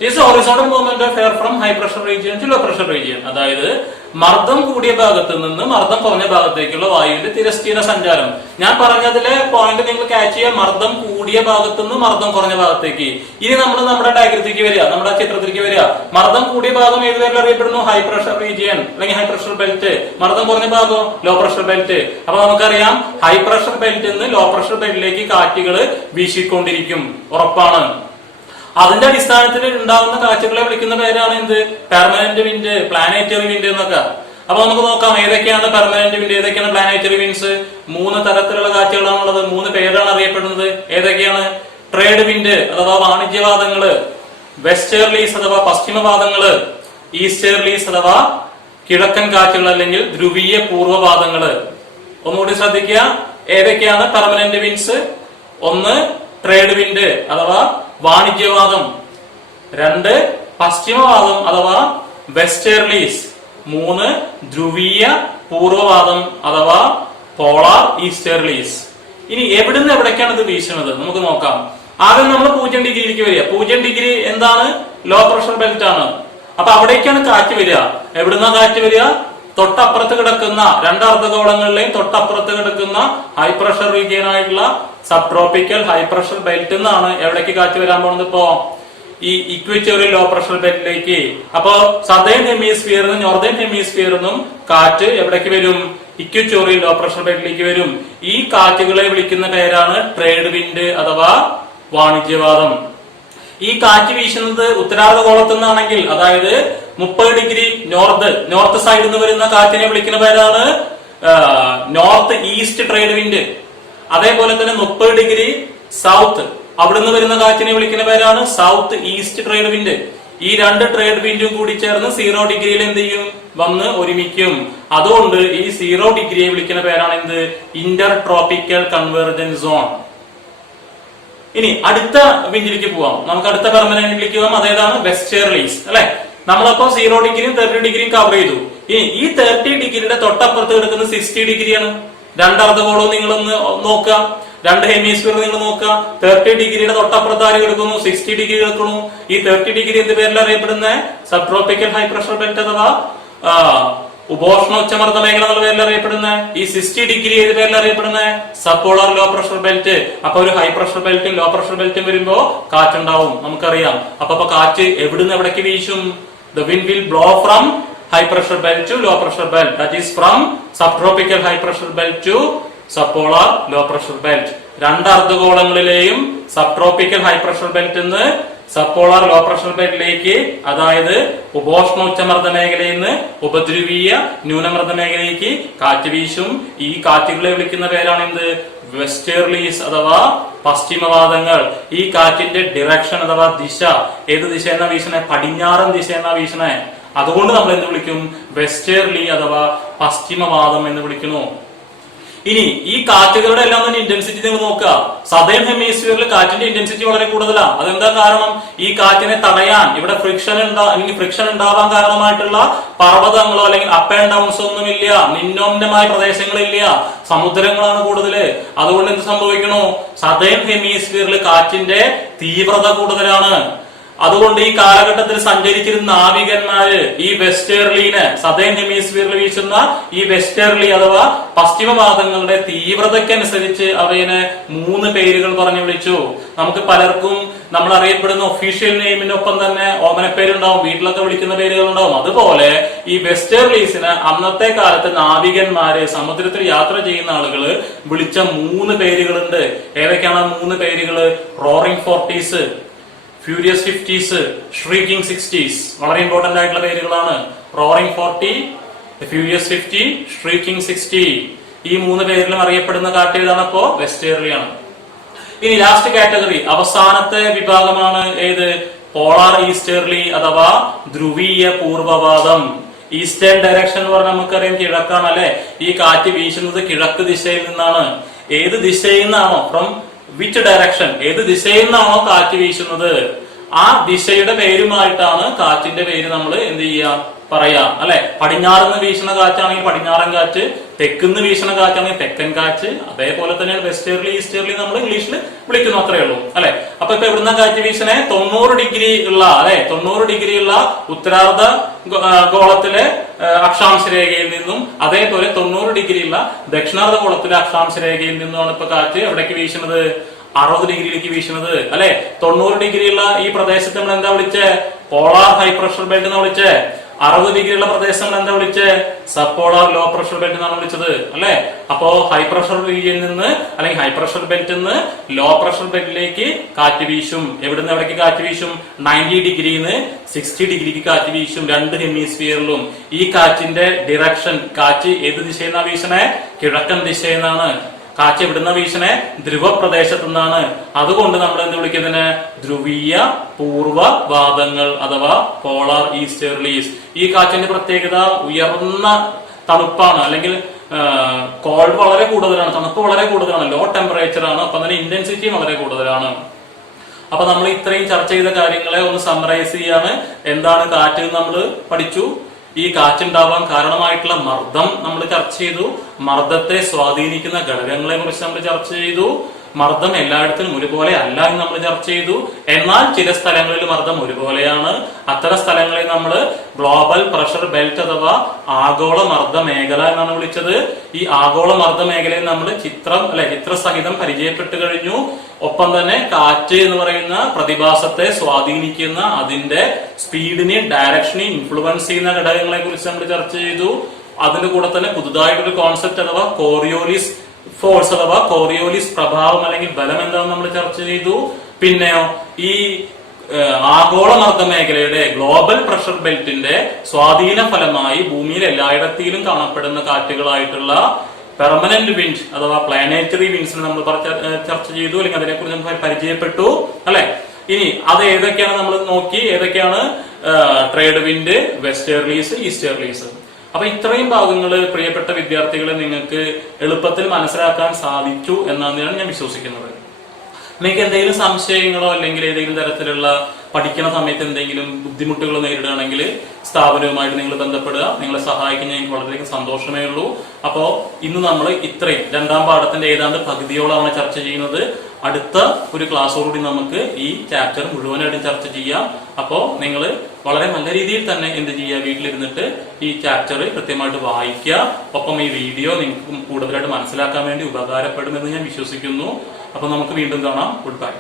It is a horizontal movement of air from high pressure region to low pressure region. അതായത് മർദ്ദം കൂടിയ ഭാഗത്ത് നിന്ന് മർദ്ദം കുറഞ്ഞ ഭാഗത്തേക്കുള്ള വായുവിന്റെ തിരശ്ചീന സഞ്ചാരം. ഞാൻ പറഞ്ഞതിലെ പോയിന്റ് നിങ്ങൾ ക്യാച്ച് ചെയ്യുക, മർദ്ദം കൂടിയ ഭാഗത്ത് നിന്ന് മർദ്ദം കുറഞ്ഞ ഭാഗത്തേക്ക്. ഇനി നമ്മൾ നമ്മുടെ ഡയഗ്രത്തിലേക്ക് വരിക, നമ്മുടെ ചിത്രത്തിലേക്ക് വരിക. മർദ്ദം കൂടിയ ഭാഗം ഏത് പേരിൽ അറിയപ്പെടുന്നു? ഹൈ പ്രഷർ റീജിയൻ അല്ലെങ്കിൽ ഹൈ പ്രഷർ ബെൽറ്റ്. മർദ്ദം കുറഞ്ഞ ഭാഗം ലോ പ്രഷർ ബെൽറ്റ്. അപ്പൊ നമുക്കറിയാം ഹൈ പ്രഷർ ബെൽറ്റിൽ നിന്ന് ലോ പ്രഷർ ബെൽറ്റിലേക്ക് കാറ്റുകൾ വീശിക്കൊണ്ടിരിക്കും, ഉറപ്പാണ്. അതിന്റെ അടിസ്ഥാനത്തിൽ ഉണ്ടാകുന്ന കാറ്റുകളെ വിളിക്കുന്ന പേരാണ് എന്ത്? പെർമനന്റ് വിൻഡ്, പ്ലാനറ്ററി വിൻഡ് എന്നൊക്കെ. അപ്പൊ നമുക്ക് നോക്കാം ഏതൊക്കെയാണ് പെർമനന്റ് വിൻഡ്, ഏതൊക്കെയാണ് പ്ലാനറ്ററി വിൻഡ്സ്. 3 തരത്തിലുള്ള കാറ്റുകളാണുള്ളത്, 3 പേരാണ് അറിയപ്പെടുന്നത്. ഏതൊക്കെയാണ്? ട്രേഡ് വിൻഡ് അഥവാ വാണിജ്യവാദങ്ങള്, വെസ്റ്റേർലീസ് അഥവാ പശ്ചിമവാദങ്ങള്, ഈസ്റ്റേർലീസ് അഥവാ കിഴക്കൻ കാറ്റുകൾ അല്ലെങ്കിൽ ധ്രുവീയ പൂർവ്വവാദങ്ങള്. ഒന്നുകൂടി ശ്രദ്ധിക്കുക, ഏതൊക്കെയാണ് പെർമനന്റ് വിൻഡ്സ്? 1 ട്രേഡ് വിൻഡ് അഥവാ വാണിജ്യവാദം, 2 പശ്ചിമവാദം അഥവാ വെസ്റ്റേർലീസ്, 3 ധ്രുവീയ പൂർവ്വവാദം അഥവാ പോളാർ ഈസ്റ്റേർലീസ്. ഇനി എവിടുന്ന് എവിടേക്കാണ് ഇത് വീശുന്നത് നമുക്ക് നോക്കാം. ആദ്യം നമ്മൾ 0 ഡിഗ്രിയിലേക്ക് വരിക. 0 ഡിഗ്രി എന്താണ്? ലോ പ്രഷർ ബെൽറ്റ് ആണ്. അപ്പൊ അവിടേക്കാണ് കാറ്റ് വരിക. എവിടുന്ന കാറ്റ് വരിക? തൊട്ടപ്പുറത്ത് കിടക്കുന്ന 2 അർദ്ധഗോളങ്ങളിലെയും തൊട്ടപ്പുറത്ത് കിടക്കുന്ന ഹൈ പ്രഷർ റീജിയൻ ആയിട്ടുള്ള sub tropical high pressure belt എന്നാണ് എവിടേക്ക് കാറ്റ് വരാൻ പോകുന്നത്? ഇപ്പോ ഈ ഇക്വേറ്റോറിയൽ ലോ പ്രഷർ ബെൽറ്റിലേക്ക്. അപ്പോ സദേൺ ഹെമിസ്ഫിയറിനും നോർത്തേൺ ഹെമിസ്ഫിയറിനും കാറ്റ് എവിടേക്ക് വരും? ഇക്വേറ്റോറിയൽ ലോ പ്രഷർ ബെൽറ്റിലേക്ക് വരും. ഈ കാറ്റുകളെ വിളിക്കുന്ന പേരാണ് ട്രേഡ് വിൻഡ് അഥവാ വാണിജ്യവാദം. ഈ കാറ്റ് വീശുന്നത് ഉത്തരാർദ്ധഗോളത്തു നിന്നാണെങ്കിൽ, അതായത് 30 ഡിഗ്രി നോർത്ത് സൈഡിൽ നിന്ന് വരുന്ന കാറ്റിനെ വിളിക്കുന്ന പേരാണ് നോർത്ത് ഈസ്റ്റ് ട്രേഡ് വിൻഡ്. അതേപോലെ തന്നെ 30 ഡിഗ്രി സൗത്ത് അവിടുന്ന് വരുന്ന കാറ്റിനെ വിളിക്കുന്ന പേരാണ് സൗത്ത് ഈസ്റ്റ് ട്രേഡ് വിൻഡ്. ഈ 2 ട്രേഡ് വിൻഡും കൂടി ചേർന്ന് 0 ഡിഗ്രിയിൽ എന്ത് ചെയ്യും? വന്ന് ഒരുമിക്കും. അതുകൊണ്ട് ഈ 0 ഡിഗ്രിയെ വിളിക്കുന്ന പേരാണ് എന്ത്? Inter tropical convergence zone. ഇനി അടുത്ത വിൻഡിലേക്ക് പോവാം. നമുക്ക് അടുത്ത പെർമനന്റിലേക്ക് പോവാം. അതേതാണ്? വെസ്റ്റേർലീസ് അല്ലെ. നമ്മളപ്പോ 0 ഡിഗ്രിയും 30 ഡിഗ്രിയും കവർ ചെയ്തു. ഇനി ഈ 30 ഡിഗ്രിയുടെ തൊട്ടപ്പുറത്ത് കിടക്കുന്ന 60 ഡിഗ്രിയാണ്. 2 അർദ്ധഗോളവും നിങ്ങളൊന്ന് നോക്കുക, 2 ഹെമിസ്ഫിയർ നിങ്ങൾ നോക്കുക. 30 ഡിഗ്രിയുടെ തൊട്ടപ്പുറത്ത് ആര് കിടക്കുന്നു? 60 ഡിഗ്രി കിടക്കുന്നു. ഈ 30 ഡിഗ്രി എന്ത് പേരിൽ അറിയപ്പെടുന്നത്? Sub tropical high pressure belt അഥവാ ഉപോഷ്ണ ഉച്ചമർദ്ദ മേഖല എന്നുള്ള പേരിൽ അറിയപ്പെടുന്നത്. ഈ 60 ഡിഗ്രി ഏത് പേരിൽ അറിയപ്പെടുന്നത്? സബ്പോളാർ ലോ പ്രഷർ ബെൽറ്റ്. അപ്പൊ ഒരു ഹൈ പ്രഷർ ബെൽറ്റും ലോ പ്രഷർ ബെൽറ്റും വരുമ്പോ കാറ്റുണ്ടാവും, നമുക്കറിയാം. അപ്പൊ കാറ്റ് എവിടുന്ന് എവിടേക്ക് വീശും? The wind will blow from high pressure belt to low pressure belt. That is from subtropical high pressure belt to subpolar low pressure belt. 2 അർദ്ധഗോളങ്ങളിലെയും സബ്ട്രോപ്പിക്കൽ ഹൈ പ്രഷർ ബെൽറ്റിൽ നിന്ന് സബ്പോളാർ ലോ പ്രഷർ ബെൽറ്റിലേക്ക്, അതായത് ഉപോഷ്ണ ഉച്ചമർദ്ദ മേഖലയിൽ നിന്ന് ഉപദ്രവീയ ന്യൂനമർദ്ദ മേഖലയിലേക്ക് കാറ്റ് വീശും. ഈ കാറ്റുകളെ വിളിക്കുന്ന പേരാണ് എന്ത്? വെസ്റ്റേർലീസ് അഥവാ പശ്ചിമവാദങ്ങൾ. ഈ കാറ്റിന്റെ ഡിറക്ഷൻ അഥവാ ദിശ ഏത് ദിശ എന്നാ വീശണേ? പടിഞ്ഞാറൻ ദിശ എന്നാ വീശണേ. അതുകൊണ്ട് നമ്മൾ എന്ത് വിളിക്കും? വെസ്റ്റേർലി അഥവാ പശ്ചിമവാദം എന്ന് വിളിക്കുന്നു. ഇനി ഈ കാറ്റുകളുടെ എല്ലാം തന്നെ ഇന്റൻസിറ്റി നിങ്ങൾ നോക്കുക. സദേൺ ഹെമിസ്ഫിയറിൽ കാറ്റിന്റെ ഇന്റൻസിറ്റി വളരെ കൂടുതലാണ്. അതെന്താ കാരണം? ഈ കാറ്റിനെ തടയാൻ ഇവിടെ ഫ്രിക്ഷൻ ഉണ്ടാവാൻ കാരണമായിട്ടുള്ള പർവ്വതങ്ങളോ അല്ലെങ്കിൽ അപ്പ് ആൻഡ് ഡൗൺസോ ഒന്നുമില്ല, നിമ്നോന്നമായ പ്രദേശങ്ങളില്ല, സമുദ്രങ്ങളാണ് കൂടുതല്. അതുകൊണ്ട് എന്ത് സംഭവിക്കണു? സദേൺ ഹെമിസ്ഫിയറിൽ കാറ്റിന്റെ തീവ്രത കൂടുതലാണ്. അതുകൊണ്ട് ഈ കാലഘട്ടത്തിൽ സഞ്ചരിച്ചിരുന്ന നാവികന്മാര് ഈ വെസ്റ്റേർലിനെ, സദേൺ ഹെമിസ്ഫിയറിൽ വീശുന്ന ഈ വെസ്റ്റേർലി അഥവാ പശ്ചിമവാദങ്ങളുടെ തീവ്രതയ്ക്കനുസരിച്ച് അവയെ 3 പേരുകൾ പറഞ്ഞു വിളിച്ചു. നമുക്ക് പലർക്കും നമ്മൾ അറിയപ്പെടുന്ന ഒഫീഷ്യൽ നെയിമിനൊപ്പം തന്നെ ഓമനപ്പേരുണ്ടാവും, വീട്ടിലൊക്കെ വിളിക്കുന്ന പേരുകൾ ഉണ്ടാവും. അതുപോലെ ഈ വെസ്റ്റേർലീസിന് അന്നത്തെ കാലത്ത് നാവികന്മാര്, സമുദ്രത്തിൽ യാത്ര ചെയ്യുന്ന ആളുകള് വിളിച്ച 3 പേരുകളുണ്ട്. ഏതൊക്കെയാണ് 3 പേരുകള്? Roaring 40s, furious 50s, shrieking 60s. വളരെ ഇമ്പോർട്ടന്റ് ആയിട്ടുള്ള പേരുകളാണ്. Roaring 40, furious 50, shrieking 60. ഈ 3 പേരിലും അറിയപ്പെടുന്ന കാറ്റ് ഏതാണ്? അപ്പോ വെസ്റ്റേർലിയാണ്. ഇനി ലാസ്റ്റ് കാറ്റഗറി, അവസാനത്തെ വിഭാഗമാണ് ഏത്? പോളാർ ഈസ്റ്റേർലി അഥവാ ധ്രുവീയ പൂർവവാദം. ഈസ്റ്റേൺ ഡയറക്ഷൻ എന്ന് പറഞ്ഞാൽ നമുക്കറിയാം കിഴക്കാണ് അല്ലെ. ഈ കാറ്റ് വീശുന്നത് കിഴക്ക് ദിശയിൽ നിന്നാണ്. ഏത് ദിശയിൽ നിന്നാണോ, ഫ്രം വിച്ച് ഡയറക്ഷൻ, ഏത് ദിശയിൽ നിന്നാണോ കാറ്റ് വീശുന്നത് ആ ദിശയുടെ പേരുമായിട്ടാണ് കാറ്റിന്റെ പേര് നമ്മൾ എന്ത് ചെയ്യാ പറയാ അല്ലെ. പടിഞ്ഞാറുന്ന് വീശുന്ന കാറ്റാണെങ്കിൽ പടിഞ്ഞാറൻ കാറ്റ്, തെക്കുന്ന് വീശുന്ന കാറ്റാണെങ്കിൽ തെക്കൻ കാറ്റ്. അതേപോലെ തന്നെയാണ് വെസ്റ്റേർലി ഈസ്റ്റേർലി നമ്മൾ ഇംഗ്ലീഷിൽ വിളിക്കുന്നു, അത്രയേ ഉള്ളൂ അല്ലെ. അപ്പൊ ഇപ്പൊ എവിടുന്ന കാറ്റ് വീശണേ? 90 ഡിഗ്രി ഉള്ള അല്ലെ, 90 ഡിഗ്രി ഉള്ള ഉത്തരാർദ്ധ ഗോളത്തിലെ അക്ഷാംശ രേഖയിൽ നിന്നും അതേപോലെ 90 ഡിഗ്രി ഉള്ള ദക്ഷിണാർദ്ധ ഗോളത്തിലെ അക്ഷാംശ രേഖയിൽ നിന്നുമാണ് ഇപ്പൊ കാറ്റ് എവിടേക്ക് വീശുന്നത്? 60 ഡിഗ്രിയിലേക്ക് വീശുന്നത് അല്ലെ. 90 ഡിഗ്രി ഉള്ള ഈ പ്രദേശത്ത് നമ്മൾ എന്താ വിളിച്ചേ? പോളാർ ഹൈ പ്രഷർ ബെൽറ്റ് എന്ന് വിളിച്ചേ. 60 ഡിഗ്രി ഉള്ള പ്രദേശങ്ങൾ എന്താ വിളിച്ചേ? സബ്പോളാർ ലോ പ്രഷർ ബെൽറ്റ് എന്നാണ് വിളിച്ചത് അല്ലെ. അപ്പോ ഹൈ പ്രഷർ റീജിയനിൽ നിന്ന് അല്ലെങ്കിൽ ഹൈ പ്രഷർ ബെൽറ്റിൽ നിന്ന് ലോ പ്രഷർ ബെൽറ്റിലേക്ക് കാറ്റ് വീശും. എവിടുന്ന് എവിടേക്ക് കാറ്റ് വീശും? 90 ഡിഗ്രിന്ന് 60 ഡിഗ്രിക്ക് കാറ്റ് വീശും 2 ഹെമിസ്ഫിയറിലും. ഈ കാറ്റിന്റെ ഡിറക്ഷൻ, കാറ്റ് ഏത് ദിശയിൽ നിന്നാണ് വീശണേ? കിഴക്കൻ ദിശയിൽ നിന്നാണ്. കാറ്റ് എവിടുന്ന വീശണേ? ധ്രുവ പ്രദേശത്തു നിന്നാണ്. അതുകൊണ്ട് നമ്മൾ എന്ത് വിളിക്കുന്നതിന്? ധ്രുവീയ പൂർവവാദങ്ങൾ അഥവാ പോളാർ ഈസ്റ്റേർലീസ്. ഈ കാറ്റിന്റെ പ്രത്യേകത ഉയർന്ന തണുപ്പാണ്, അല്ലെങ്കിൽ കോൾഡ് വളരെ കൂടുതലാണ്, തണുപ്പ് വളരെ കൂടുതലാണ്, ലോ ടെമ്പറേച്ചർ ആണ്. അപ്പൊ അതിന്റെ ഇന്റൻസിറ്റിയും വളരെ കൂടുതലാണ്. അപ്പൊ നമ്മൾ ഇത്രയും ചർച്ച ചെയ്ത കാര്യങ്ങളെ ഒന്ന് സമ്മറൈസ് ചെയ്യാണ്. എന്താണ് കാറ്റ് നമ്മൾ പഠിച്ചു. ഈ കാറ്റുണ്ടാവാൻ കാരണമായിട്ടുള്ള മർദ്ദം നമ്മൾ ചർച്ച ചെയ്തു. മർദ്ദത്തെ സ്വാധീനിക്കുന്ന ഘടകങ്ങളെ കുറിച്ച് നമ്മൾ ചർച്ച ചെയ്തു. മർദ്ദം എല്ലായിടത്തും ഒരുപോലെ അല്ല എന്ന് നമ്മൾ ചർച്ച ചെയ്തു. എന്നാൽ ചില സ്ഥലങ്ങളിൽ മർദ്ദം ഒരുപോലെയാണ്. അത്തരം സ്ഥലങ്ങളെ നമ്മൾ ഗ്ലോബൽ പ്രഷർ ബെൽറ്റ് അഥവാ ആഗോള മർദ്ദ മേഖല എന്നാണ് വിളിച്ചത്. ഈ ആഗോള മർദ്ദ മേഖലയിൽ നമ്മൾ ചിത്രസഹിതം പരിചയപ്പെട്ടു കഴിഞ്ഞു. ഒപ്പം തന്നെ കാറ്റ് എന്ന് പറയുന്ന പ്രതിഭാസത്തെ സ്വാധീനിക്കുന്ന അതിന്റെ സ്പീഡിനെ ഡയറക്ഷനെ ഇൻഫ്ലുവൻസ് ചെയ്യുന്ന ഘടകങ്ങളെ കുറിച്ച് നമ്മൾ ചർച്ച ചെയ്തു. അതിന്റെ കൂടെ തന്നെ പുതുതായിട്ടൊരു കോൺസെപ്റ്റ് അഥവാ കോറിയോലിസ് ഫോഴ്സ് അഥവാ കോറിയോലിസ് പ്രഭാവം അല്ലെങ്കിൽ ബലം എന്താണെന്ന് നമ്മൾ ചർച്ച ചെയ്തു. പിന്നെയോ ഈ ആഗോള മർദ്ദ മേഖലയുടെ ഗ്ലോബൽ പ്രഷർ ബെൽറ്റിന്റെ സ്വാധീന ഫലമായി ഭൂമിയിൽ എല്ലായിടത്തിലും കാണപ്പെടുന്ന കാറ്റുകളായിട്ടുള്ള പെർമനന്റ് വിൻഡ് അഥവാ പ്ലാനറ്ററി വിൻഡ്സിനെ നമ്മൾ ചർച്ച ചെയ്തു, അല്ലെങ്കിൽ അതിനെക്കുറിച്ച് നമ്മൾ പരിചയപ്പെട്ടു അല്ലെ. ഇനി അത് ഏതൊക്കെയാണ് നമ്മൾ നോക്കി, ഏതൊക്കെയാണ് ട്രേഡ് വിൻഡ്, വെസ്റ്റേർലീസ്, ഈസ്റ്റേർലീസ്. അപ്പൊ ഇത്രയും ഭാഗങ്ങൾ പ്രിയപ്പെട്ട വിദ്യാർത്ഥികളെ നിങ്ങൾക്ക് എളുപ്പത്തിൽ മനസ്സിലാക്കാൻ സാധിച്ചു എന്നാണ് ഞാൻ വിശ്വസിക്കുന്നത്. നിങ്ങൾക്ക് എന്തെങ്കിലും സംശയങ്ങളോ അല്ലെങ്കിൽ ഏതെങ്കിലും തരത്തിലുള്ള പഠിക്കുന്ന സമയത്ത് എന്തെങ്കിലും ബുദ്ധിമുട്ടുകൾ നേരിടുകയാണെങ്കിൽ സ്ഥാപനവുമായിട്ട് നിങ്ങൾ ബന്ധപ്പെടുക. നിങ്ങളെ സഹായിക്കുന്ന എനിക്ക് വളരെയധികം സന്തോഷമേ ഉള്ളൂ. അപ്പോ ഇന്ന് നമ്മൾ ഇത്രയും രണ്ടാം പാഠത്തിന്റെ ഏതാണ്ട് പകുതിയോളാണ് ചർച്ച ചെയ്യുന്നത്. അടുത്ത ഒരു ക്ലാസ്സോടുകൂടി നമുക്ക് ഈ ചാപ്റ്റർ മുഴുവനായിട്ടും ചർച്ച ചെയ്യാം. അപ്പോ നിങ്ങൾ വളരെ നല്ല രീതിയിൽ തന്നെ എന്ത് ചെയ്യുക, വീട്ടിലിരുന്നിട്ട് ഈ ചാപ്റ്റർ കൃത്യമായിട്ട് വായിക്കുക. ഒപ്പം ഈ വീഡിയോ നിങ്ങൾക്ക് കൂടുതലായിട്ട് മനസ്സിലാക്കാൻ വേണ്ടി ഉപകാരപ്പെടുമെന്ന് ഞാൻ വിശ്വസിക്കുന്നു. അപ്പൊ നമുക്ക് വീണ്ടും കാണാം. Good bye.